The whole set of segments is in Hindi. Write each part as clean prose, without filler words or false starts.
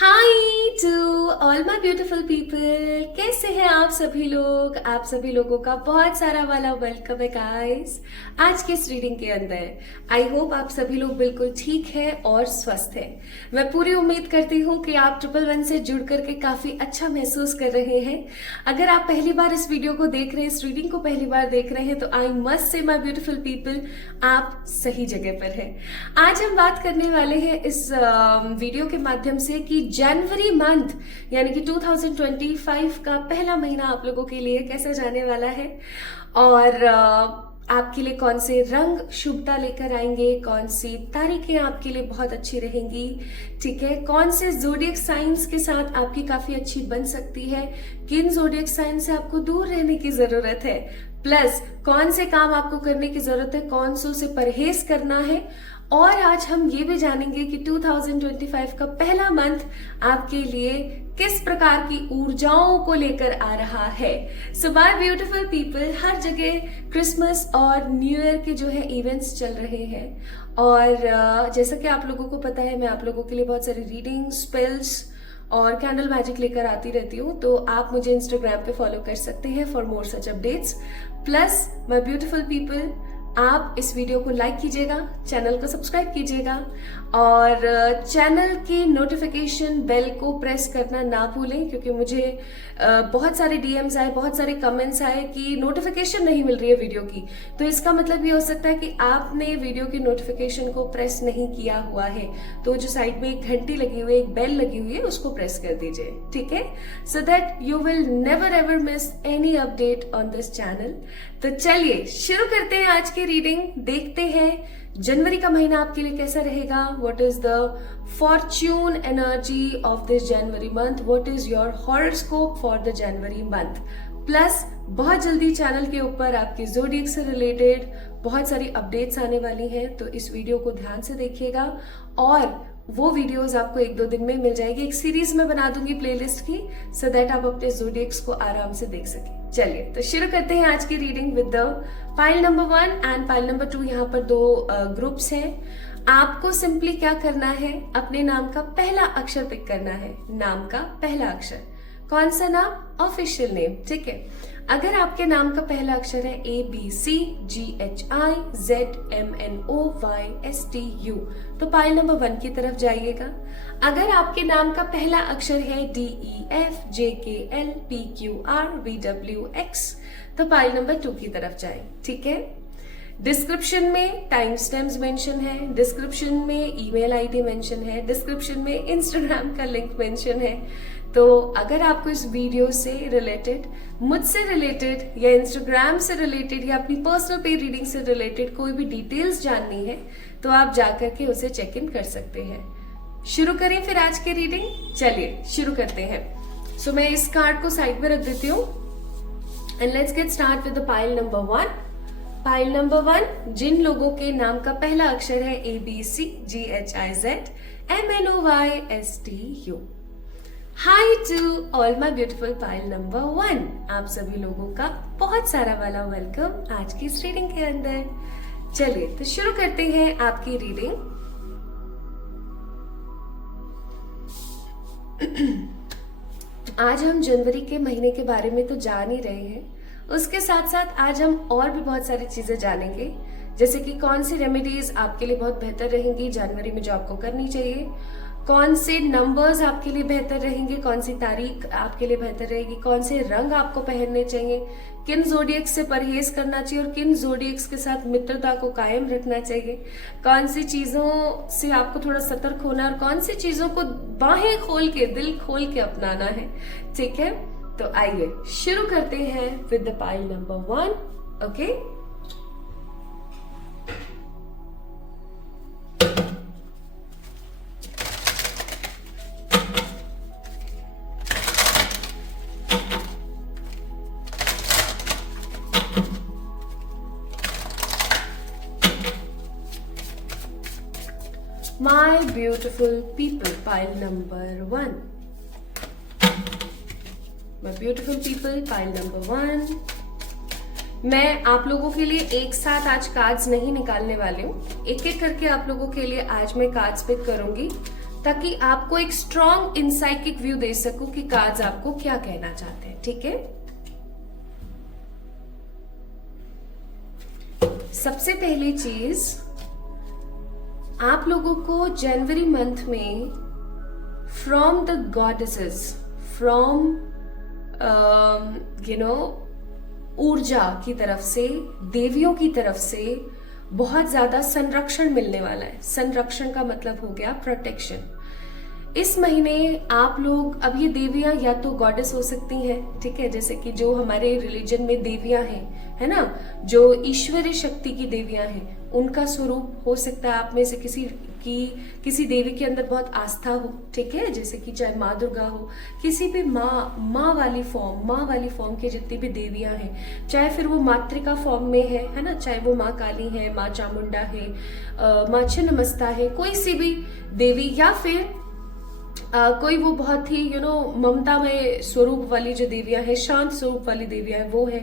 Hi to all my beautiful people. कैसे हैं आप सभी लोग? आप सभी लोगों का बहुत सारा वाला वेलकम है गाइस आज के इस रीडिंग के अंदर। आई होप आप सभी लोग बिल्कुल ठीक है और स्वस्थ है। मैं पूरी उम्मीद करती हूँ कि आप 111 से जुड़ करके काफी अच्छा महसूस कर रहे हैं। अगर आप पहली बार इस वीडियो को देख रहे हैं, इस रीडिंग को पहली बार देख रहे हैं, तो I must say my beautiful people, आप सही जगह पर हैं। आज हम बात करने वाले हैं इस वीडियो के माध्यम से कि जनवरी मंथ यानी कि 2025 का पहला महीना आप लोगों के लिए कैसा जाने वाला है और आपके लिए कौन से रंग शुभता लेकर आएंगे, कौन सी तारीखें आपके लिए बहुत अच्छी रहेंगी, ठीक है, कौन से जोडियक साइंस के साथ आपकी काफी अच्छी बन सकती है, किन जोडियक साइंस से आपको दूर रहने की जरूरत है, प्लस कौन से काम आपको करने की जरूरत है, कौन से परहेज करना है। और आज हम ये भी जानेंगे कि 2025 का पहला मंथ आपके लिए किस प्रकार की ऊर्जाओं को लेकर आ रहा है। सो माय ब्यूटीफुल पीपल, हर जगह क्रिसमस और न्यू ईयर के जो है इवेंट्स चल रहे हैं और जैसा कि आप लोगों को पता है, मैं आप लोगों के लिए बहुत सारी रीडिंग स्पेल्स और कैंडल मैजिक लेकर आती रहती हूँ, तो आप मुझे इंस्टाग्राम पे फॉलो कर सकते हैं for more such updates. Plus my beautiful people, आप इस वीडियो को लाइक कीजिएगा, चैनल को सब्सक्राइब कीजिएगा और चैनल की नोटिफिकेशन बेल को प्रेस करना ना भूलें, क्योंकि मुझे बहुत सारे डीएम्स आए, बहुत सारे कमेंट्स आए कि नोटिफिकेशन नहीं मिल रही है वीडियो की। तो इसका मतलब ये हो सकता है कि आपने वीडियो की नोटिफिकेशन को प्रेस नहीं किया हुआ है, तो जो साइड में एक घंटी लगी हुई है, एक बेल लगी हुई है, उसको प्रेस कर दीजिए, ठीक है, so that you will never ever miss any update on this channel. तो चलिए शुरू करते हैं आज की रीडिंग। देखते हैं जनवरी का महीना आपके लिए कैसा रहेगा। What is the Fortune energy of this January month, what is your horoscope for the January month. Plus बहुत जल्दी चैनल के ऊपर आपके ज़ोडिएक से रिलेटेड बहुत सारी अपडेट्स आने वाली हैं, तो इस वीडियो को ध्यान से देखिएगा और वो वीडियोस आपको 1-2 दिन में मिल जाएगी। एक सीरीज में बना दूंगी प्लेलिस्ट की, सो दैट आप अपने ज़ोडिएक्स को आराम से देख सकें। चलिए तो शुरू करते हैं आज की reading with the pile number 1 and pile number 2। यहाँ पर 2 ग्रुप्स हैं। आपको सिंपली क्या करना है, अपने नाम का पहला अक्षर पिक करना है। नाम का पहला अक्षर, कौन सा नाम? ऑफिशियल नेम, ठीक है। अगर आपके नाम का पहला अक्षर है ABCGHIZMNOYSTU, तो पाइल नंबर 1 की तरफ जाइएगा। अगर आपके नाम का पहला अक्षर है DEFJKLPQRVWX, तो पाइल नंबर 2 की तरफ जाए, ठीक है। डिस्क्रिप्शन में टाइम स्टैम्प्स मेंशन है, डिस्क्रिप्शन में ईमेल आईडी मेंशन है, डिस्क्रिप्शन में इंस्टाग्राम का लिंक मेंशन है। तो अगर आपको इस वीडियो से रिलेटेड, मुझसे रिलेटेड या इंस्टाग्राम से रिलेटेड या अपनी पर्सनल पे रीडिंग से रिलेटेड कोई भी डिटेल्स जाननी है, तो आप जाकर के उसे चेक इन कर सकते हैं। शुरू करें फिर आज की रीडिंग। चलिए शुरू करते हैं। सो मैं इस कार्ड को साइड में रख देती हूँ and let's get start with the pile number 1। Pile number 1, जिन लोगों के नाम का पहला अक्षर है ABCGHIZMNOYSTU। Hi to all my beautiful pile number 1, आप सभी लोगों का बहुत सारा वाला वेलकम आज की इस रीडिंग के अंदर। चलिए तो शुरू करते हैं आपकी रीडिंग। आज हम जनवरी के महीने के बारे में तो जान ही रहे हैं, उसके साथ साथ आज हम और भी बहुत सारी चीजें जानेंगे, जैसे कि कौन सी रेमेडीज आपके लिए बहुत बेहतर रहेंगी जनवरी में जो आपको करनी चाहिए, कौन से नंबर्स आपके लिए बेहतर रहेंगे, कौन सी तारीख आपके लिए बेहतर रहेगी, कौन से रंग आपको पहनने चाहिए, किन जोडिएक्स से परहेज करना चाहिए और किन जोडिएक्स के साथ मित्रता को कायम रखना चाहिए, कौन सी चीजों से आपको थोड़ा सतर्क होना और कौन सी चीजों को बाहें खोल के, दिल खोल के अपनाना है, ठीक है। तो आइए शुरू करते हैं with the pile number 1। Okay, My beautiful people, pile number 1. My beautiful people, pile number 1. मैं आप लोगों के लिए एक साथ आज कार्ड्स नहीं निकालने वाली हूँ, एक एक करके आप लोगों के लिए आज मैं कार्ड्स पिक करूंगी। ताकि आपको एक स्ट्रॉन्ग इनसाइकिक व्यू दे सकूं कि कार्ड्स आपको क्या कहना चाहते हैं। ठीक है, सबसे पहली चीज, आप लोगों को जनवरी मंथ में फ्रॉम द गॉडेसेस, फ्रॉम ऊर्जा की तरफ से, देवियों की तरफ से बहुत ज्यादा संरक्षण मिलने वाला है। संरक्षण का मतलब हो गया प्रोटेक्शन। इस महीने आप लोग, अब ये देवियां या तो गॉडेस हो सकती हैं, ठीक है, जैसे कि जो हमारे रिलीजन में देवियां हैं, है ना, जो ईश्वरीय शक्ति की देवियां हैं, उनका स्वरूप हो सकता है आप में से किसी देवी के अंदर बहुत आस्था हो, ठीक है, जैसे कि चाहे माँ दुर्गा हो, किसी भी माँ वाली फॉर्म की जितनी भी देवियां हैं, चाहे फिर वो मातृका फॉर्म में है ना, चाहे वो माँ काली है, माँ चामुंडा है, माँ छिन्नमस्ता है, कोई सी भी देवी, या फिर कोई वो बहुत ही ममता में स्वरूप वाली जो देवियां हैं, शांत स्वरूप वाली देवियां हैं, वो है।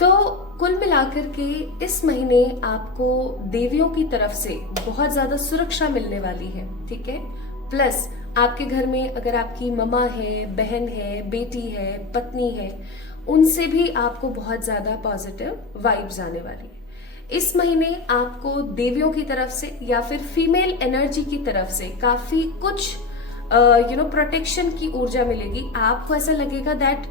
तो कुल मिलाकर के इस महीने आपको देवियों की तरफ से बहुत ज्यादा सुरक्षा मिलने वाली है, ठीक है। प्लस आपके घर में अगर आपकी ममा है, बहन है, बेटी है, पत्नी है, उनसे भी आपको बहुत ज्यादा पॉजिटिव वाइब्स आने वाली है। इस महीने आपको देवियों की तरफ से या फिर फीमेल एनर्जी की तरफ से काफी कुछ प्रोटेक्शन की ऊर्जा मिलेगी। आपको ऐसा लगेगा that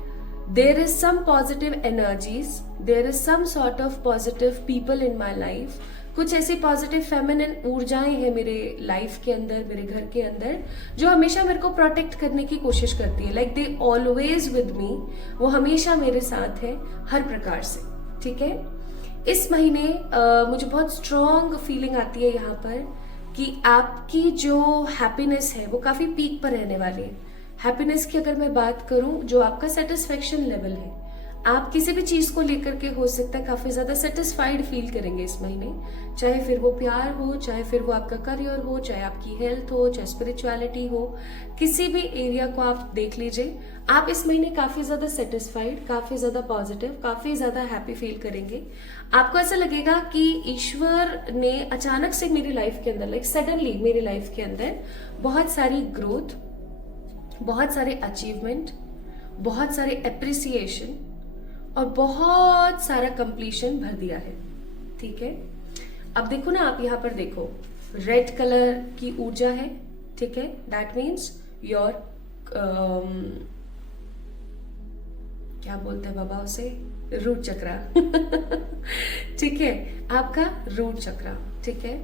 there is some positive energies, there is some sort of positive people in my life. कुछ ऐसी पॉजिटिव फेमिनिन ऊर्जाएं हैं मेरे लाइफ के अंदर, मेरे घर के अंदर, जो हमेशा मेरे को प्रोटेक्ट करने की कोशिश करती है। Like they always with me, वो हमेशा मेरे साथ है हर प्रकार से, ठीक है। इस महीने मुझे बहुत स्ट्रॉन्ग फीलिंग आती है यहाँ पर कि आपकी जो हैप्पीनेस है वो काफी पीक पर रहने वाली है। हैप्पीनेस की अगर मैं बात करूं, जो आपका सेटिस्फेक्शन लेवल है, आप किसी भी चीज को लेकर के हो सकता है काफी ज्यादा सेटिस्फाइड फील करेंगे इस महीने, चाहे फिर वो प्यार हो, चाहे फिर वो आपका करियर हो, चाहे आपकी हेल्थ हो, चाहे स्पिरिचुअलिटी हो, किसी भी एरिया को आप देख लीजिए, आप इस महीने काफी ज्यादा सेटिस्फाइड, काफी ज्यादा पॉजिटिव, काफी ज्यादा हैप्पी फील करेंगे। आपको ऐसा लगेगा कि ईश्वर ने अचानक से मेरी लाइफ के अंदर, लाइक सडनली मेरी लाइफ के अंदर बहुत सारी ग्रोथ, बहुत सारे अचीवमेंट, बहुत सारे एप्रिसिएशन और बहुत सारा कंप्लीशन भर दिया है, ठीक है। अब देखो ना, आप यहाँ पर देखो, रेड कलर की ऊर्जा है, ठीक है, दैट मीन्स योर क्या बोलते हैं बाबा उसे, रूट चक्रा ठीक है, आपका रूट चक्रा, ठीक है,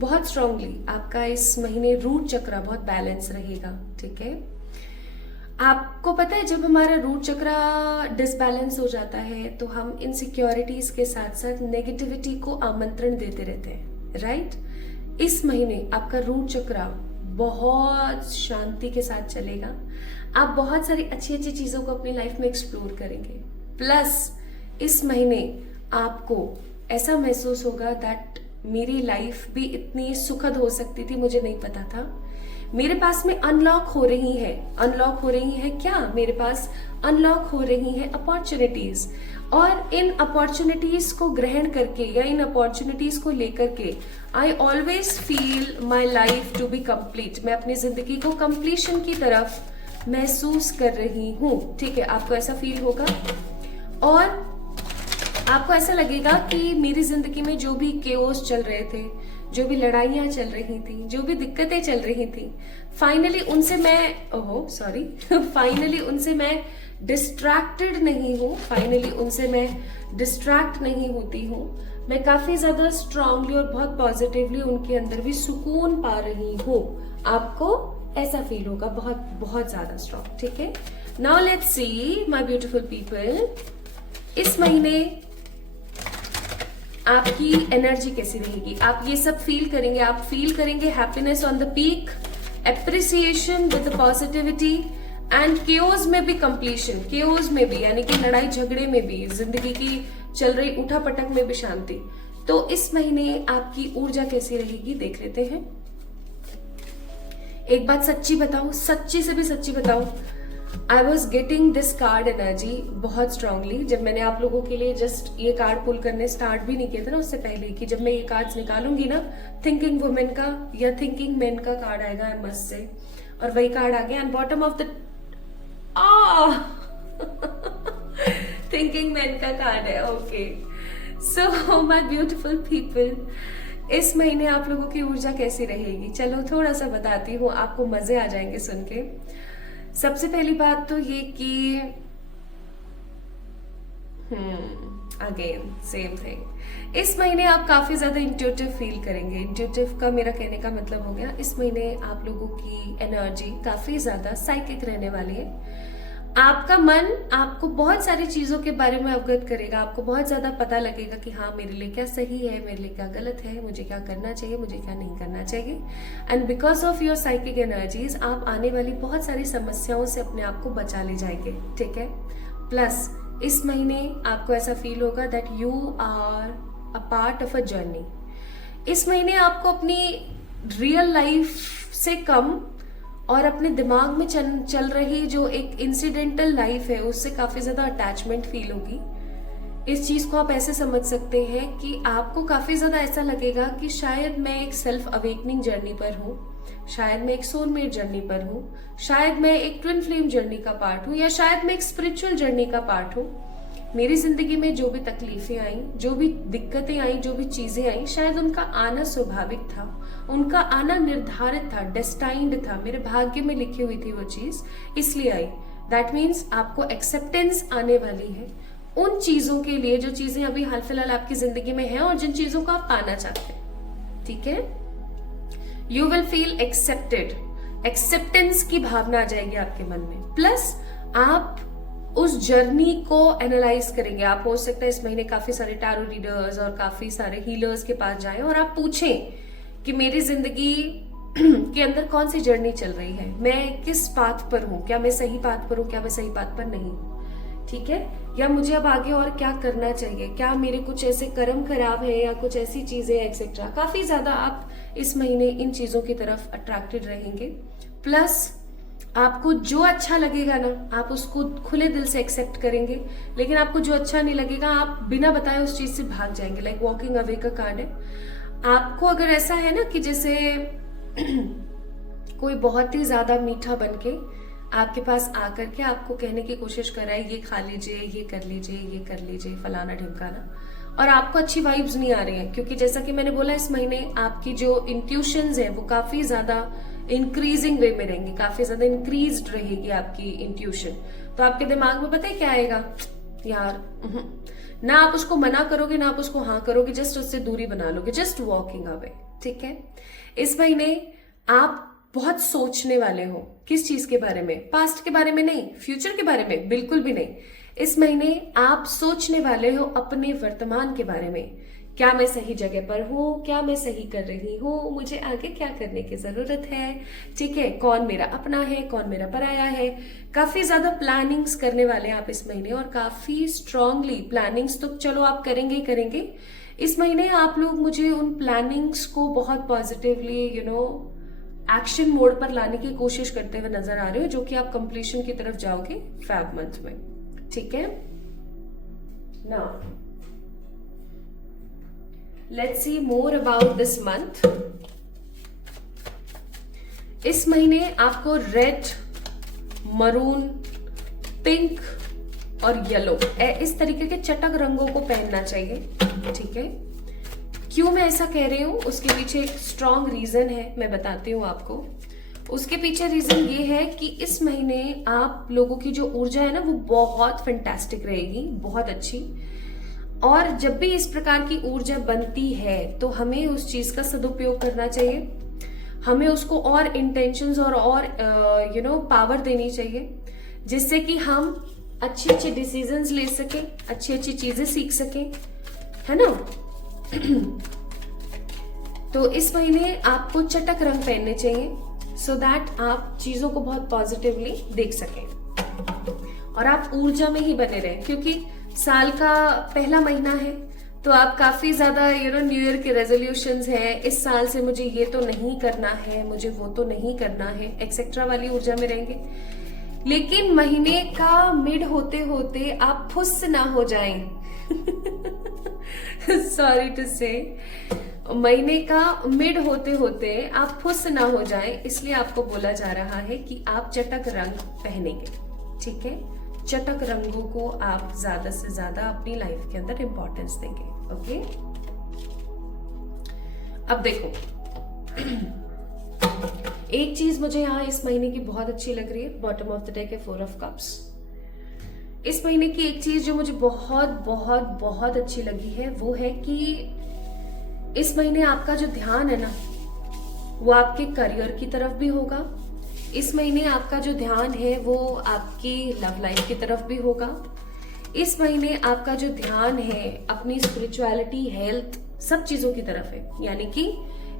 बहुत स्ट्रांगली आपका इस महीने रूट चक्रा बहुत बैलेंस रहेगा, ठीक है। आपको पता है जब हमारा रूट चक्रा डिसबैलेंस हो जाता है तो हम इनसिक्योरिटीज के साथ साथ नेगेटिविटी को आमंत्रण देते रहते हैं, राइट। इस महीने आपका रूट चक्रा बहुत शांति के साथ चलेगा। आप बहुत सारी अच्छी अच्छी चीजों को अपनी लाइफ में एक्सप्लोर करेंगे। प्लस इस महीने आपको ऐसा महसूस होगा दैट मेरी लाइफ भी इतनी सुखद हो सकती थी, मुझे नहीं पता था। मेरे पास में अनलॉक हो रही है क्या, मेरे पास अनलॉक हो रही है अपॉर्चुनिटीज, और इन अपॉर्चुनिटीज को ग्रहण करके या इन अपॉर्चुनिटीज को लेकर के I always feel my life to be complete. मैं अपनी जिंदगी को कंप्लीशन की तरफ महसूस कर रही हूँ, ठीक है। आपको ऐसा फील होगा और आपको ऐसा लगेगा कि मेरी जिंदगी में जो भी केओस चल रहे थे, जो भी लड़ाइयां चल रही थी, जो भी दिक्कतें चल रही थी, फाइनली उनसे मैं डिस्ट्रैक्टेड नहीं हूँ, फाइनली उनसे मैं डिस्ट्रैक्ट नहीं होती हूँ। मैं काफी ज्यादा स्ट्रांगली और बहुत पॉजिटिवली उनके अंदर भी सुकून पा रही हूँ। आपको ऐसा फील होगा बहुत बहुत ज्यादा स्ट्रांग, ठीक है। Now let's see my beautiful people, इस महीने आपकी एनर्जी कैसी रहेगी। आप ये सब फील करेंगे, आप फील करेंगे happiness on the peak, appreciation with positivity and chaos में भी कंप्लीशन, केओस में भी यानी कि लड़ाई झगड़े में भी, जिंदगी की चल रही उठा पटक में भी शांति। तो इस महीने आपकी ऊर्जा कैसी रहेगी देख लेते हैं। एक बात सच्ची बताऊं, सच्ची से भी सच्ची बताऊं, I was getting this card energy बहुत स्ट्रांगली जब मैंने आप लोगों के लिए जस्ट ये कार्ड पुल करने स्टार्ट भी नहीं किया था ना, उससे पहले कि जब मैं ये कार्ड्स निकालूंगी ना, थिंकिंग वुमेन का या थिंकिंग मैन का कार्ड आएगा, आई मस्ट से, और वही कार्ड आ गया and bottom of the thinking man का कार्ड है। Okay, so my beautiful people, इस महीने आप लोगों की ऊर्जा कैसी रहेगी, चलो थोड़ा सा बताती हूँ, आपको मजे आ जाएंगे सुन के। सबसे पहली बात तो ये कि अगेन सेम थिंग, इस महीने आप काफी ज्यादा इंट्यूटिव फील करेंगे। इंट्यूटिव का मेरा कहने का मतलब हो गया, इस महीने आप लोगों की एनर्जी काफी ज्यादा साइकिक रहने वाली है। आपका मन आपको बहुत सारी चीजों के बारे में अवगत करेगा, आपको बहुत ज्यादा पता लगेगा कि हाँ मेरे लिए क्या सही है, मेरे लिए क्या गलत है, मुझे क्या करना चाहिए, मुझे क्या नहीं करना चाहिए। And because of your psychic energies आप आने वाली बहुत सारी समस्याओं से अपने आप को बचा ले जाएंगे, ठीक है। प्लस इस महीने आपको ऐसा फील होगा that you are a part of a journey. इस महीने आपको अपनी रियल लाइफ से कम और अपने दिमाग में चल रही जो एक इंसिडेंटल लाइफ है उससे काफी ज्यादा अटैचमेंट फील होगी। इस चीज को आप ऐसे समझ सकते हैं कि आपको काफी ज्यादा ऐसा लगेगा कि शायद मैं एक सेल्फ अवेकनिंग जर्नी पर हूँ, शायद मैं एक सोलमेट जर्नी पर हूँ, शायद मैं एक ट्विन फ्लेम जर्नी का पार्ट हूँ, या शायद मैं एक स्पिरिचुअल जर्नी का पार्ट हूँ। मेरी जिंदगी में जो भी तकलीफें आई, जो भी दिक्कतें आई, जो भी चीजें आई, शायद उनका आना स्वाभाविक था, उनका आना निर्धारित था, डेस्टाइंड था, मेरे भाग्य में लिखी हुई थी वो चीज, इसलिए आई। दैट मीन्स आपको एक्सेप्टेंस आने वाली है उन चीजों के लिए जो चीजें अभी हाल फिलहाल आपकी जिंदगी में है और जिन चीजों को आप पाना चाहते हैं, ठीक है। You will feel accepted, acceptance की भावना आ जाएगी आपके मन में। प्लस आप उस जर्नी को एनालाइज करेंगे। आप हो सकता है इस महीने काफी सारे टैरो रीडर्स और काफी सारे हीलर्स के पास जाएं और आप पूछें कि मेरी जिंदगी के अंदर कौन सी जर्नी चल रही है, मैं किस पाथ पर हूँ, क्या मैं सही पाथ पर हूँ, क्या मैं सही पाथ पर नहीं हूँ, ठीक है, या मुझे अब आगे और क्या करना चाहिए, क्या मेरे कुछ ऐसे कर्म खराब है या कुछ ऐसी चीजें एक्सेट्रा। काफी ज्यादा आप इस महीने इन चीजों की तरफ अट्रैक्टेड रहेंगे। प्लस आपको जो अच्छा लगेगा ना आप उसको खुले दिल से एक्सेप्ट करेंगे, लेकिन आपको जो अच्छा नहीं लगेगा आप बिना बताए उस चीज से भाग जाएंगे। लाइक वॉकिंग अवे का कार्ड है। आपको अगर ऐसा है ना कि जैसे कोई बहुत ही ज्यादा मीठा बनके आपके पास आकर के आपको कहने की कोशिश कर रहा है ये खा लीजिए, ये कर लीजिए, ये कर लीजिए, फलाना ढिमकाना, और आपको अच्छी वाइब्स नहीं आ रही हैं, क्योंकि जैसा कि मैंने बोला इस महीने आपकी जो इंट्यूशंस है वो काफी ज्यादा इंक्रीजिंग वे में रहेंगी, काफी ज्यादा इंक्रीज्ड रहेगी आपकी इंट्यूशन। तो आपके दिमाग में पता है क्या आएगा, यार ना आप उसको मना करोगे ना आप उसको हाँ करोगे, जस्ट उससे दूरी बना लोगे, जस्ट वॉकिंग अवे, ठीक है। इस महीने आप बहुत सोचने वाले हो। किस चीज के बारे में? पास्ट के बारे में नहीं, फ्यूचर के बारे में बिल्कुल भी नहीं। इस महीने आप सोचने वाले हो अपने वर्तमान के बारे में। क्या मैं सही जगह पर हूँ, क्या मैं सही कर रही हूँ, मुझे आगे क्या करने की जरूरत है, ठीक है, कौन मेरा अपना है, कौन मेरा पराया है। काफी ज्यादा प्लानिंग्स करने वाले हैं आप इस महीने, और काफी स्ट्रांगली प्लानिंग्स तो चलो आप करेंगे ही करेंगे। इस महीने आप लोग मुझे उन प्लानिंग्स को बहुत पॉजिटिवली एक्शन मोड पर लाने की कोशिश करते हुए नजर आ रहे हो, जो कि आप कंप्लीशन की तरफ जाओगे फेब मंथ में, ठीक है। Now let's C more about this month. इस महीने आपको रेड, मरून, पिंक और येलो इस तरीके के चटक रंगों को पहनना चाहिए, ठीक है। क्यों मैं ऐसा कह रही हूं उसके पीछे एक स्ट्रॉन्ग रीजन है, मैं बताती हूँ आपको। उसके पीछे रीजन ये है कि इस महीने आप लोगों की जो ऊर्जा है ना वो बहुत फैंटास्टिक रहेगी, बहुत अच्छी। और जब भी इस प्रकार की ऊर्जा बनती है तो हमें उस चीज का सदुपयोग करना चाहिए, हमें उसको और इंटेंशंस और पावर देनी चाहिए, जिससे कि हम अच्छे अच्छे डिसीजंस ले सकें, अच्छी अच्छी चीजें सीख सकें, है ना। तो इस महीने आपको चटक रंग पहनने चाहिए सो दैट आप चीजों को बहुत पॉजिटिवली देख सकें और आप ऊर्जा में ही बने रहें, क्योंकि साल का पहला महीना है तो आप काफी ज्यादा न्यू ईयर के रेजोल्यूशंस हैं, इस साल से मुझे ये तो नहीं करना है, मुझे वो तो नहीं करना है, एक्सेट्रा वाली ऊर्जा में रहेंगे। लेकिन महीने का मिड होते होते आप फुस ना हो जाएं। सॉरी टू से, महीने का मिड होते होते आप फुस ना हो जाएं, इसलिए आपको बोला जा रहा है कि आप चटक रंग पहनेंगे। ठीक है, चटक रंगों को आप ज्यादा से ज्यादा अपनी लाइफ के अंदर इंपॉर्टेंस देंगे। ओके, अब देखो, एक चीज मुझे यहाँ इस महीने की बहुत अच्छी लग रही है, बॉटम ऑफ द डेक है 4 ऑफ कप्स। इस महीने की एक चीज जो मुझे बहुत बहुत बहुत अच्छी लगी है वो है कि इस महीने आपका जो ध्यान है ना वो आपके करियर की तरफ भी होगा। इस महीने आपका जो ध्यान है वो आपकी लव लाइफ की तरफ भी होगा। इस महीने आपका जो ध्यान है अपनी स्पिरिचुअलिटी, हेल्थ, सब चीजों की तरफ है। यानी कि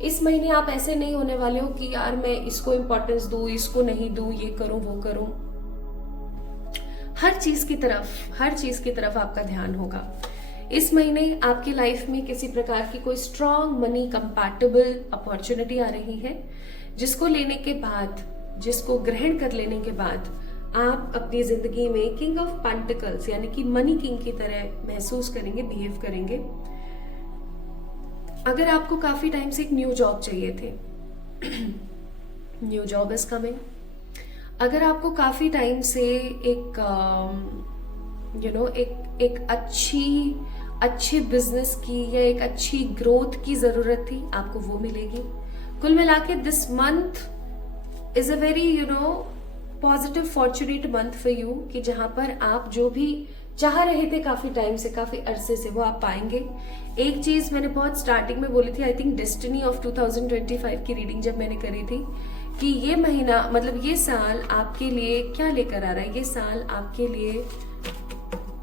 इस महीने आप ऐसे नहीं होने वाले हो कि यार मैं इसको इंपॉर्टेंस दूं, इसको नहीं दूं, ये करूं वो करूं। हर चीज की तरफ आपका ध्यान होगा। इस महीने आपकी लाइफ में किसी प्रकार की कोई स्ट्रॉन्ग मनी कंपैटिबल अपॉर्चुनिटी आ रही है, जिसको लेने के बाद, जिसको ग्रहण कर लेने के बाद आप अपनी जिंदगी में किंग ऑफ पेंटिकल्स यानी कि मनी किंग की तरह महसूस करेंगे, बिहेव करेंगे। अगर आपको काफी टाइम से एक न्यू जॉब चाहिए थे, न्यू जॉब इज कमिंग। अगर आपको काफी टाइम से एक एक अच्छी बिजनेस की या एक अच्छी ग्रोथ की जरूरत थी, आपको वो मिलेगी। कुल मिला के this month is a very positive fortunate month for you, कि जहां पर आप जो भी चाह रहे थे काफी टाइम से, काफी अरसे से, वो आप पाएंगे। एक चीज मैंने बहुत स्टार्टिंग में बोली थी, आई थिंक डेस्टिनी ऑफ 2025 की रीडिंग जब मैंने करी थी, कि ये महीना मतलब ये साल आपके लिए क्या लेकर आ रहा है। ये साल आपके लिए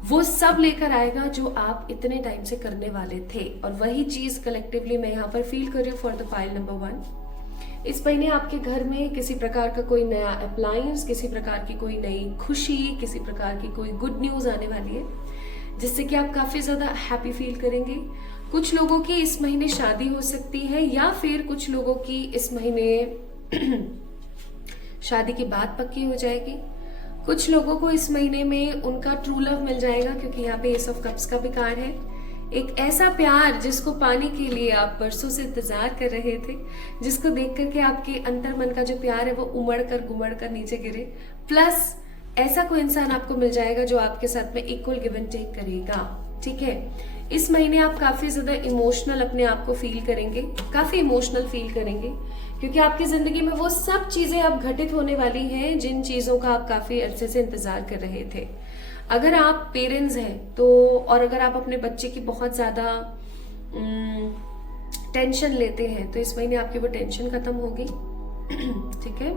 वो सब लेकर आएगा जो आप इतने टाइम से करने वाले थे, और वही चीज कलेक्टिवली मैं यहाँ पर फील कर रही हूँ फॉर द पाइल नंबर 1। इस महीने आपके घर में किसी प्रकार का कोई नया अप्लायंस, किसी प्रकार की कोई नई खुशी, किसी प्रकार की कोई गुड न्यूज आने वाली है, जिससे कि आप काफी ज्यादा हैप्पी फील करेंगे। कुछ लोगों की इस महीने शादी हो सकती है, या फिर कुछ लोगों की इस महीने शादी की बात पक्की हो जाएगी। कुछ लोगों को इस महीने में उनका ट्रू लव मिल जाएगा, क्योंकि यहाँ पे एस ऑफ कप्स का भी कार्ड है। एक ऐसा प्यार जिसको पाने के लिए आप बरसों से इंतजार कर रहे थे, जिसको देख करके आपके अंतर मन का जो प्यार है वो उमड़ कर गुमड़ कर नीचे गिरे। प्लस ऐसा कोई इंसान आपको मिल जाएगा जो आपके साथ में इक्वल गिव एंड टेक करेगा। ठीक है, इस महीने आप काफी ज्यादा इमोशनल अपने आप को फील करेंगे, काफी इमोशनल फील करेंगे, क्योंकि आपकी जिंदगी में वो सब चीजें अब घटित होने वाली हैं जिन चीजों का आप काफी अरसे से इंतजार कर रहे थे। अगर आप पेरेंट्स हैं तो, और अगर आप अपने बच्चे की बहुत ज्यादा टेंशन लेते हैं, तो इस महीने आपकी वो टेंशन खत्म होगी। ठीक है,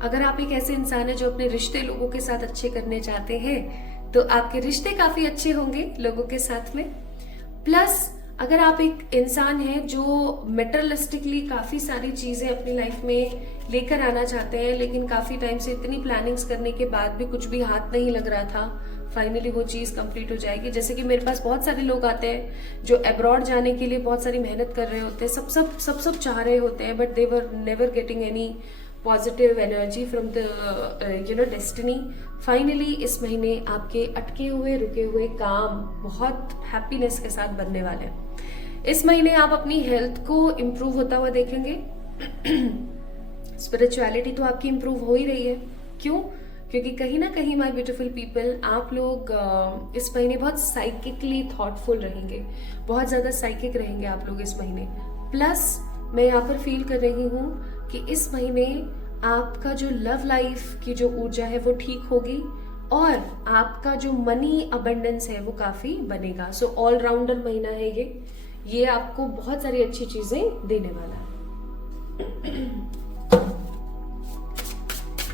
अगर आप एक ऐसे इंसान है जो अपने रिश्ते लोगों के साथ अच्छे करने चाहते हैं, तो आपके रिश्ते काफी अच्छे होंगे लोगों के साथ में। प्लस अगर आप एक इंसान हैं जो मेटेरियलिस्टिकली काफी सारी चीजें अपनी लाइफ में लेकर आना चाहते हैं, लेकिन काफी टाइम से इतनी प्लानिंग्स करने के बाद भी कुछ भी हाथ नहीं लग रहा था, फाइनली वो चीज कंप्लीट हो जाएगी। जैसे कि मेरे पास बहुत सारे लोग आते हैं जो अब्रॉड जाने के लिए बहुत सारी मेहनत कर रहे होते हैं, सब चाह रहे होते हैं, but they were never getting any positive energy from the destiny. Finally इस महीने आपके अटके हुए रुके हुए काम बहुत हैप्पीनेस के साथ बनने वाले हैं। इस महीने आप अपनी हेल्थ को इम्प्रूव होता हुआ देखेंगे। स्पिरिचुअलिटी तो आपकी इम्प्रूव हो ही रही है। क्यों? क्योंकि कहीं ना कहीं माय ब्यूटीफुल पीपल, आप लोग इस महीने बहुत साइकिकली थॉटफुल रहेंगे, बहुत ज्यादा साइकिक रहेंगे आप लोग इस महीने। प्लस मैं यहाँ पर फील कर रही हूँ कि इस महीने आपका जो लव लाइफ की जो ऊर्जा है वो ठीक होगी, और आपका जो मनी अबंडेंस है वो काफी बनेगा। सो ऑलराउंडर महीना है ये आपको बहुत सारी अच्छी चीजें देने वाला है।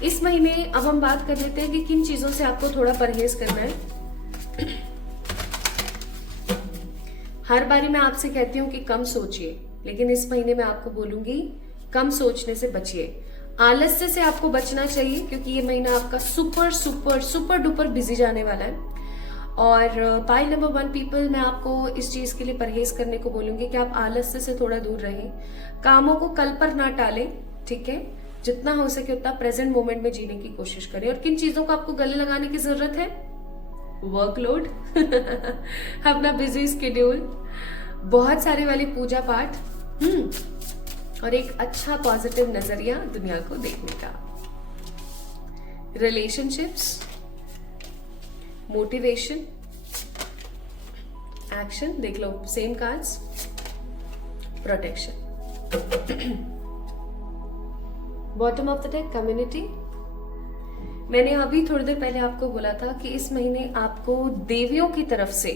इस महीने अब हम बात कर लेते हैं कि किन चीजों से आपको थोड़ा परहेज करना है। हर बारी मैं आपसे कहती हूँ कि कम सोचिए, लेकिन इस महीने मैं आपको बोलूंगी कम सोचने से बचिए। आलस्य से आपको बचना चाहिए, क्योंकि ये महीना आपका super super super duper busy जाने वाला है। और पाइल नंबर 1 पीपल, मैं आपको इस चीज के लिए परहेज करने को बोलूंगी कि आप आलस्य से थोड़ा दूर रहें, कामों को कल पर ना टालें। ठीक है, जितना हो सके उतना प्रेजेंट मोमेंट में जीने की कोशिश करें। और किन चीजों को आपको गले लगाने की जरूरत है? वर्कलोड अपना बिजी स्केड्यूल, बहुत सारे वाली पूजा पाठ, और एक अच्छा पॉजिटिव नजरिया दुनिया को देखने का। रिलेशनशिप्स, मोटिवेशन, एक्शन, देख लो same cards, protection. Bottom of the deck community. मैंने अभी थोड़ी देर पहले आपको बोला था कि इस महीने आपको देवियों की तरफ से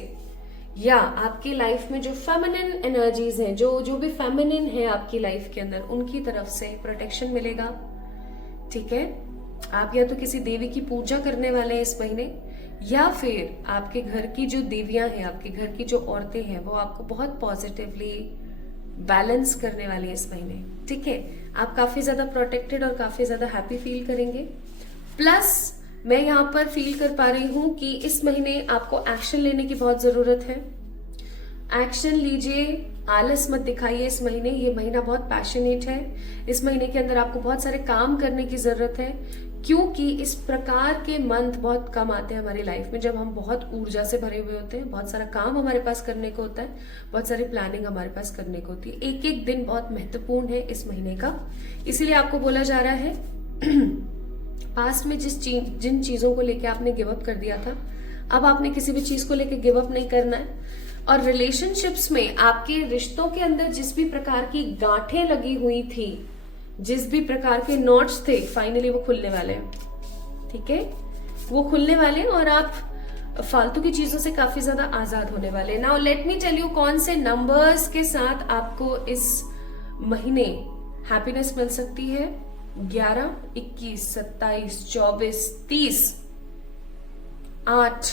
या आपकी लाइफ में जो फेमिनिन एनर्जीज हैं, जो भी फेमिनिन है आपकी लाइफ के अंदर, उनकी तरफ से प्रोटेक्शन मिलेगा। ठीक है, आप या तो किसी देवी की पूजा करने वाले हैं इस महीने, या फिर आपके घर की जो देवियां हैं, आपके घर की जो औरतें हैं, वो आपको बहुत पॉजिटिवली बैलेंस करने वाली है इस महीने। ठीक है, आप काफी ज्यादा प्रोटेक्टेड और काफी ज्यादा हैप्पी फील करेंगे। प्लस मैं यहाँ पर फील कर पा रही हूं कि इस महीने आपको एक्शन लेने की बहुत जरूरत है। एक्शन लीजिए, आलस मत दिखाइए इस महीने। ये महीना बहुत पैशनेट है। इस महीने के अंदर आपको बहुत सारे काम करने की जरूरत है, क्योंकि इस प्रकार के मंथ बहुत कम आते हैं हमारी लाइफ में, जब हम बहुत ऊर्जा से भरे हुए होते हैं, बहुत सारा काम हमारे पास करने को होता है, बहुत सारी प्लानिंग हमारे पास करने को होती है। एक एक दिन बहुत महत्वपूर्ण है इस महीने का, इसीलिए आपको बोला जा रहा है पास्ट में जिन चीजों को लेके आपने गिव अप कर दिया था, अब आपने किसी भी चीज को लेके गिव अप नहीं करना है। और रिलेशनशिप्स में आपके रिश्तों के अंदर जिस भी प्रकार की गांठें लगी हुई थी, जिस भी प्रकार के नॉट्स थे, फाइनली वो खुलने वाले हैं। ठीक है, वो खुलने वाले हैं और आप फालतू की चीजों से काफी ज्यादा आजाद होने वाले हैं। Now let me tell you कौन से नंबर्स के साथ आपको इस महीने हैप्पीनेस मिल सकती है। 11, 21, 27, 24, 30, 8,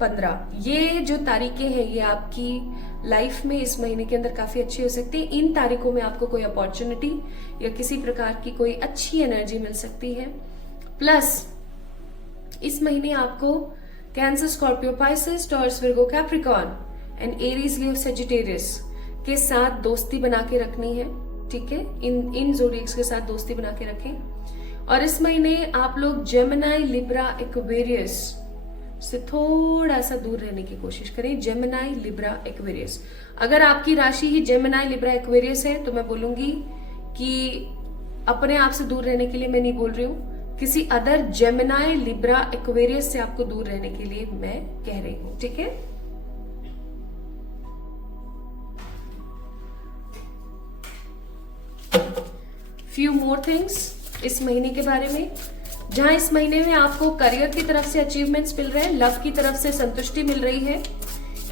15, ये जो तारीखें हैं ये आपकी लाइफ में इस महीने के अंदर काफी अच्छी हो सकती है। इन तारीखों में आपको कोई अपॉर्चुनिटी या किसी प्रकार की कोई अच्छी एनर्जी मिल सकती है। प्लस इस महीने आपको cancer, Scorpio, Pisces, taurus, Virgo, Capricorn and Aries, Leo, Sagittarius के साथ दोस्ती बना के रखनी है। ठीक है, इन ज़ोडिएक्स के साथ दोस्ती बना के रखें। और इस महीने आप लोग जेमिनाई, लिब्रा, एक्वेरियस से थोड़ा सा दूर रहने की कोशिश करें। Gemini, Libra, Aquarius. अगर आपकी राशि ही जेमिनाई, लिब्रा, एक्वेरियस है तो मैं बोलूंगी कि अपने आप से दूर रहने के लिए मैं नहीं बोल रही हूँ, किसी अदर जेमिनाई, लिब्रा, एक्वेरियस से आपको दूर रहने के लिए मैं कह रही हूँ। ठीक है, फ्यू मोर थिंग्स इस महीने के बारे में, जहां इस महीने में आपको करियर की तरफ से अचीवमेंट्स मिल रहे हैं, लव की तरफ से संतुष्टि मिल रही है,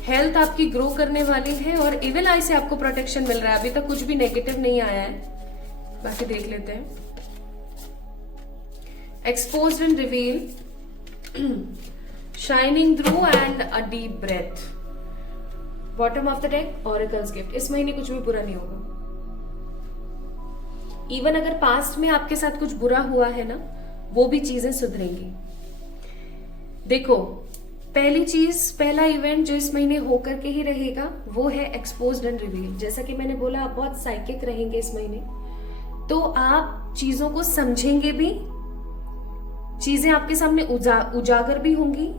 हेल्थ आपकी ग्रो करने वाली है और इविल आई से आपको प्रोटेक्शन मिल रहा है। अभी तक कुछ भी नेगेटिव नहीं आया है, बाकी देख लेते हैं। Exposed and reveal, shining through and a deep breath. Bottom of the deck, oracle's gift. इस महीने कुछ भी बुरा नहीं होगा। इवन अगर पास्ट में आपके साथ कुछ बुरा हुआ है ना, वो भी चीजें सुधरेंगी। देखो, पहली चीज, पहला इवेंट जो इस महीने होकर के ही रहेगा वो है एक्सपोज्ड एंड रिवील। जैसा कि मैंने बोला, आप बहुत साइकिक रहेंगे इस महीने, तो आप चीजों को समझेंगे भी, चीजें आपके सामने उजागर भी होंगी,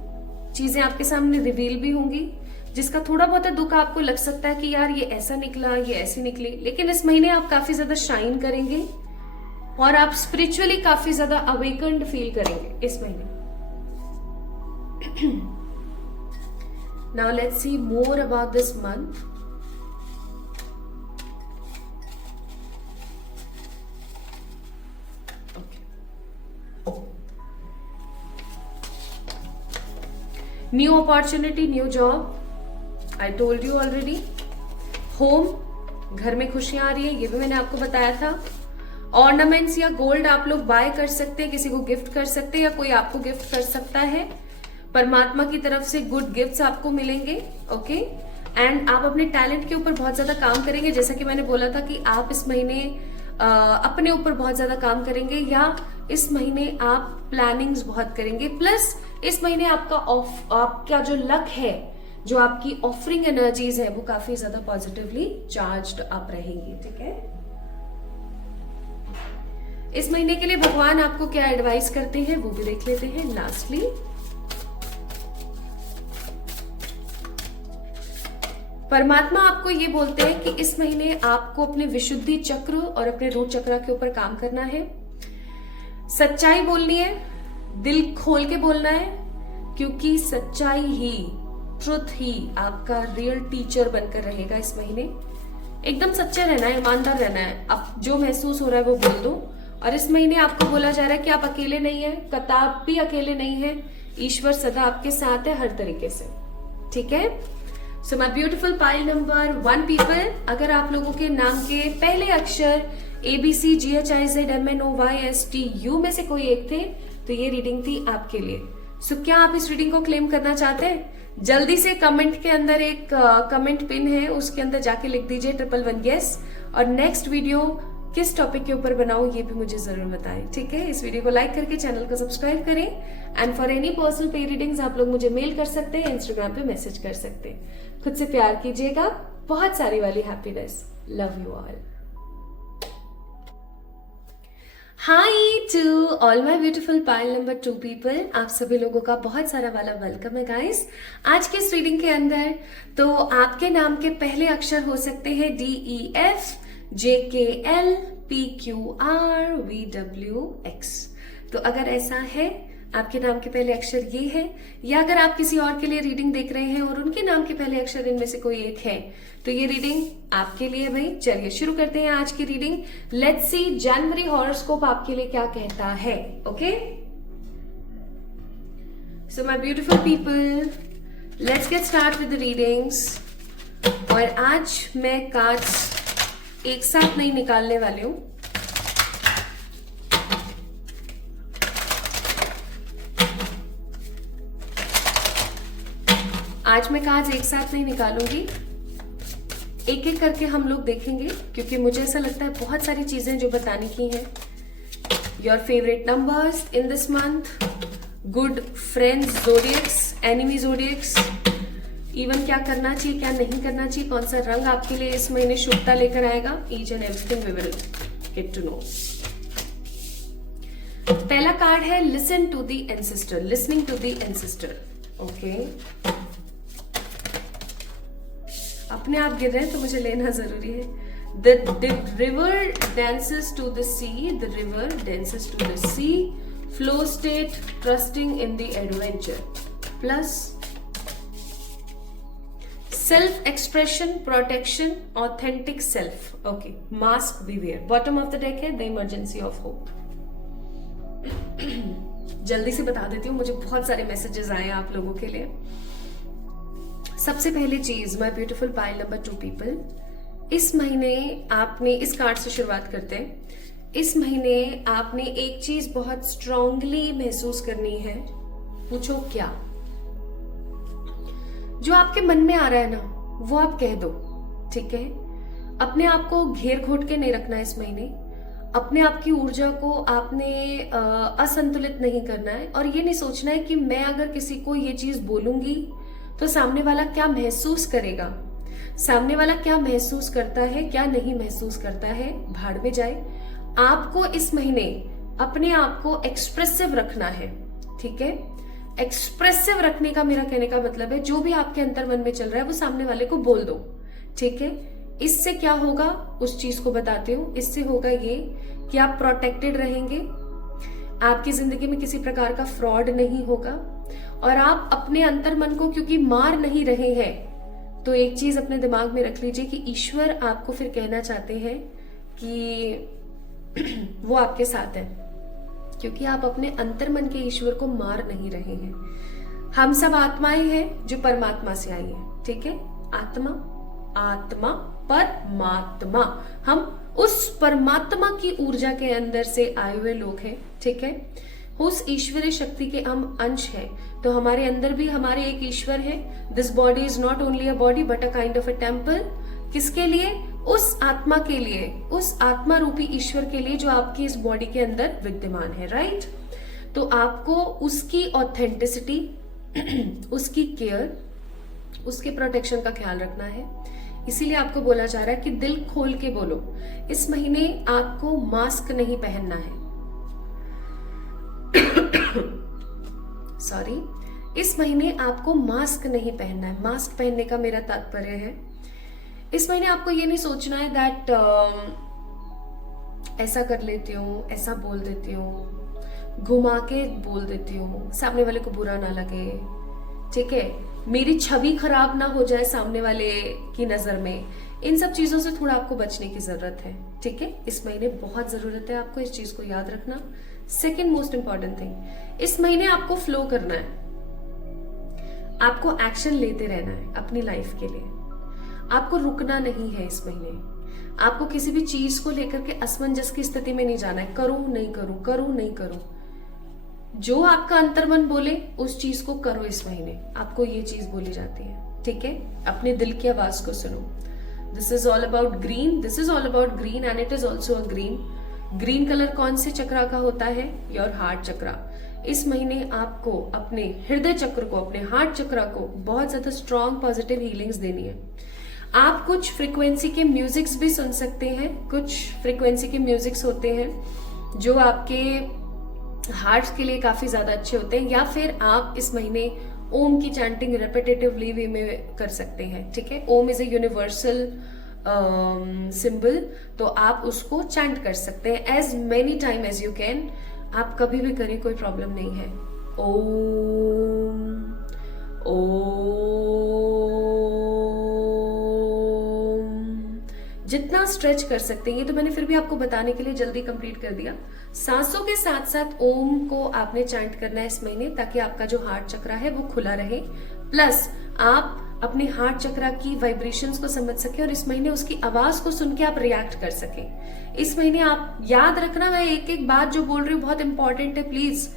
चीजें आपके सामने रिवील भी होंगी, जिसका थोड़ा बहुत दुख आपको लग सकता है कि यार ये ऐसा निकला, ये ऐसी निकली। लेकिन इस महीने आप काफी ज्यादा शाइन करेंगे और आप स्पिरिचुअली काफी ज्यादा अवेकन्ड फील करेंगे इस महीने। Now let's C more about this month. New opportunity, new job, I told you already. Home, घर में खुशियां आ रही है, ये भी मैंने आपको बताया था। ऑर्नामेंट्स या गोल्ड आप लोग बाय कर सकते हैं, किसी को गिफ्ट कर सकते हैं या कोई आपको गिफ्ट कर सकता है। परमात्मा की तरफ से गुड गिफ्ट्स आपको मिलेंगे। ओके, एंड आप अपने टैलेंट के ऊपर बहुत ज्यादा काम करेंगे। जैसा कि मैंने बोला था कि आप इस महीने अपने ऊपर बहुत ज्यादा काम करेंगे, या इस महीने आप प्लानिंग्स बहुत करेंगे। प्लस इस महीने आपका जो लक है, जो आपकी ऑफरिंग एनर्जीज है, वो काफी ज्यादा पॉजिटिवली चार्ज्ड अप रहेंगी। ठीक है, इस महीने के लिए भगवान आपको क्या एडवाइस करते हैं वो भी देख लेते हैं लास्टली। परमात्मा आपको ये बोलते हैं कि इस महीने आपको अपने विशुद्धि चक्र और अपने रूट चक्र के ऊपर काम करना है, सच्चाई बोलनी है, दिल खोल के बोलना है, क्योंकि सच्चाई ही, ट्रुथ ही आपका रियल टीचर बनकर रहेगा इस महीने। एकदम सच्चे रहना है, ईमानदार रहना है, अब जो महसूस हो रहा है वो बोल दो। और इस महीने आपको बोला जा रहा है कि आप अकेले नहीं हैं, कताब भी अकेले नहीं है, ईश्वर सदा आपके साथ है हर तरीके से, ठीक है। So my beautiful pile number 1 people, अगर आप लोगों के नाम के पहले अक्षर ABCGHIZMNOYSTU में से कोई एक थे तो ये रीडिंग थी आपके लिए। सो क्या आप इस रीडिंग को क्लेम करना चाहते हैं? जल्दी से कमेंट के अंदर एक कमेंट पिन है, उसके अंदर जाके लिख दीजिए 1111 यस। और नेक्स्ट वीडियो किस टॉपिक के ऊपर बनाऊं ये भी मुझे जरूर बताएं, ठीक है। इस वीडियो को लाइक करके चैनल को सब्सक्राइब करें। एंड फॉर एनी पर्सनल पे रीडिंग्स आप लोग मुझे मेल कर सकते हैं, इंस्टाग्राम पे मैसेज कर सकते हैं। खुद से प्यार कीजिएगा, बहुत सारी वाली happiness. Love you all. Hi to all my beautiful pile number 2 people, आप सभी लोगों का बहुत सारा वाला वेलकम है गाइस आज के इस रीडिंग के अंदर। तो आपके नाम के पहले अक्षर हो सकते हैं DEF JKL PQR VWX। तो अगर ऐसा है, आपके नाम के पहले अक्षर ये है, या अगर आप किसी और के लिए रीडिंग देख रहे हैं और उनके नाम के पहले अक्षर इनमें से कोई एक है, तो ये रीडिंग आपके लिए भाई। चलिए शुरू करते हैं आज की reading. Let's see January horoscope आपके लिए क्या कहता है। Okay, so my beautiful people, let's get start with the readings. और आज मैं कार्ड्स एक साथ नहीं निकालने वाली हूं, आज मैं कार्ड्स एक साथ नहीं निकालूंगी, एक एक करके हम लोग देखेंगे, क्योंकि मुझे ऐसा लगता है बहुत सारी चीजें जो बताने की हैं। Your favourite numbers in this month, good friends zodiacs, enemy zodiacs, even क्या करना चाहिए क्या नहीं करना चाहिए, कौन सा रंग आपके लिए इस महीने शुभता लेकर आएगा, each and everything we will get to know. पहला कार्ड है listen to the ancestor, listening to the ancestor. Okay, अपने आप गिर रहे हैं तो मुझे लेना जरूरी है। The river dances to the sea, the river dances to the sea, flow state, trusting in the adventure, plus self expression, protection, authentic self. Okay, mask beware. Bottom of the deck है the emergency of hope. जल्दी से बता देती हूँ, मुझे बहुत सारे मैसेजेस आए हैं आप लोगों के लिए। सबसे पहली चीज, my beautiful pile number 2 people, इस महीने आपने, इस कार्ड से शुरुआत करते हैं। इस महीने आपने एक चीज बहुत स्ट्रांगली महसूस करनी है। पूछो क्या? जो आपके मन में आ रहा है ना, वो आप कह दो, ठीक है। अपने आप को घेर घोट के नहीं रखना है इस महीने। अपने आप की ऊर्जा को आपने असंतुलित नहीं करना है, और ये नहीं सोचना है कि मैं अगर किसी को ये चीज बोलूंगी तो सामने वाला क्या महसूस करेगा, सामने वाला क्या महसूस करता है क्या नहीं महसूस करता है, भाड़ में जाए। आपको इस महीने अपने आप को एक्सप्रेसिव रखना है, ठीक है। एक्सप्रेसिव रखने का मेरा कहने का मतलब है, जो भी आपके अंतर मन में चल रहा है वो सामने वाले को बोल दो, ठीक है। इससे क्या होगा उस चीज को बताती हूँ। इससे होगा ये कि आप प्रोटेक्टेड रहेंगे, आपकी जिंदगी में किसी प्रकार का फ्रॉड नहीं होगा, और आप अपने अंतर मन को क्योंकि मार नहीं रहे हैं, तो एक चीज अपने दिमाग में रख लीजिए कि ईश्वर आपको फिर कहना चाहते हैं कि वो आपके साथ है, क्योंकि आप अपने अंतर मन के ईश्वर को मार नहीं रहे हैं। हम सब आत्माएं हैं जो परमात्मा से आई है, ठीक है। आत्मा, आत्मा, परमात्मा, हम उस परमात्मा की ऊर्जा के अंदर से आए हुए लोग हैं, ठीक है। उस ईश्वरीय शक्ति के हम अंश हैं, तो हमारे अंदर भी हमारे एक ईश्वर है। This body is not only a body but a kind of a temple. किसके लिए? उस आत्मा के लिए, उस आत्मा रूपी ईश्वर के लिए जो आपकी इस बॉडी के अंदर विद्यमान है, राइट। तो आपको उसकी ऑथेंटिसिटी, उसकी केयर, उसके प्रोटेक्शन का ख्याल रखना है। इसीलिए आपको बोला जा रहा है कि दिल खोल के बोलो। इस महीने आपको मास्क नहीं पहनना है, सॉरी, इस महीने आपको मास्क नहीं पहनना है। मास्क पहनने का मेरा तात्पर्य है, इस महीने आपको ये नहीं सोचना है दैट ऐसा कर लेती हूँ, ऐसा बोल देती हूँ, घुमा के बोल देती हूँ, सामने वाले को बुरा ना लगे, ठीक है, मेरी छवि खराब ना हो जाए सामने वाले की नजर में। इन सब चीजों से थोड़ा आपको बचने की जरूरत है, ठीक है। इस महीने बहुत जरूरत है आपको इस चीज को याद रखना। सेकेंड मोस्ट इंपॉर्टेंट थिंग, इस महीने आपको फ्लो करना है, आपको एक्शन लेते रहना है अपनी लाइफ के लिए, आपको रुकना नहीं है इस महीने। आपको किसी भी चीज को लेकर के असमंजस की स्थिति में नहीं जाना है, करूं नहीं करूं, करूं नहीं करूं। जो आपका अंतर्मन बोले उस चीज को करो। इस महीने आपको ये चीज बोली जाती है, ठीक है। अपने दिल की आवाज को सुनो। This is all about green, this is all about green and it is also a green. Green colour कौन से चक्रा का होता है? योर हार्ट चक्रा। इस महीने आपको अपने हृदय चक्र को, अपने हार्ट चक्रा को बहुत ज्यादा स्ट्रॉन्ग पॉजिटिव हीलिंग्स देनी है। आप कुछ फ्रीक्वेंसी के म्यूजिक्स भी सुन सकते हैं। कुछ फ्रीक्वेंसी के म्यूजिक्स होते हैं जो आपके हार्ट के लिए काफी ज्यादा अच्छे होते हैं, या फिर आप इस महीने ओम की चैंटिंग रेपिटेटिवली वे में कर सकते हैं, ठीक है। Om is a universal symbol, तो आप उसको चैंट कर सकते हैं as many time as you can. आप कभी भी करें, कोई प्रॉब्लम नहीं है। ओम जितना स्ट्रेच कर सकते हैं, ये तो मैंने फिर भी आपको बताने के लिए जल्दी कंप्लीट कर दिया। सांसों के साथ साथ ओम को आपने चैंट करना है इस महीने, ताकि आपका जो हार्ट चक्रा है वो खुला रहे, प्लस आप अपने हार्ट चक्रा की वाइब्रेशंस को समझ सके और इस महीने उसकी आवाज को सुन के आप रिएक्ट कर सके। इस महीने आप याद रखना, मैं एक एक बात जो बोल रही हूँ बहुत इंपॉर्टेंट है, प्लीज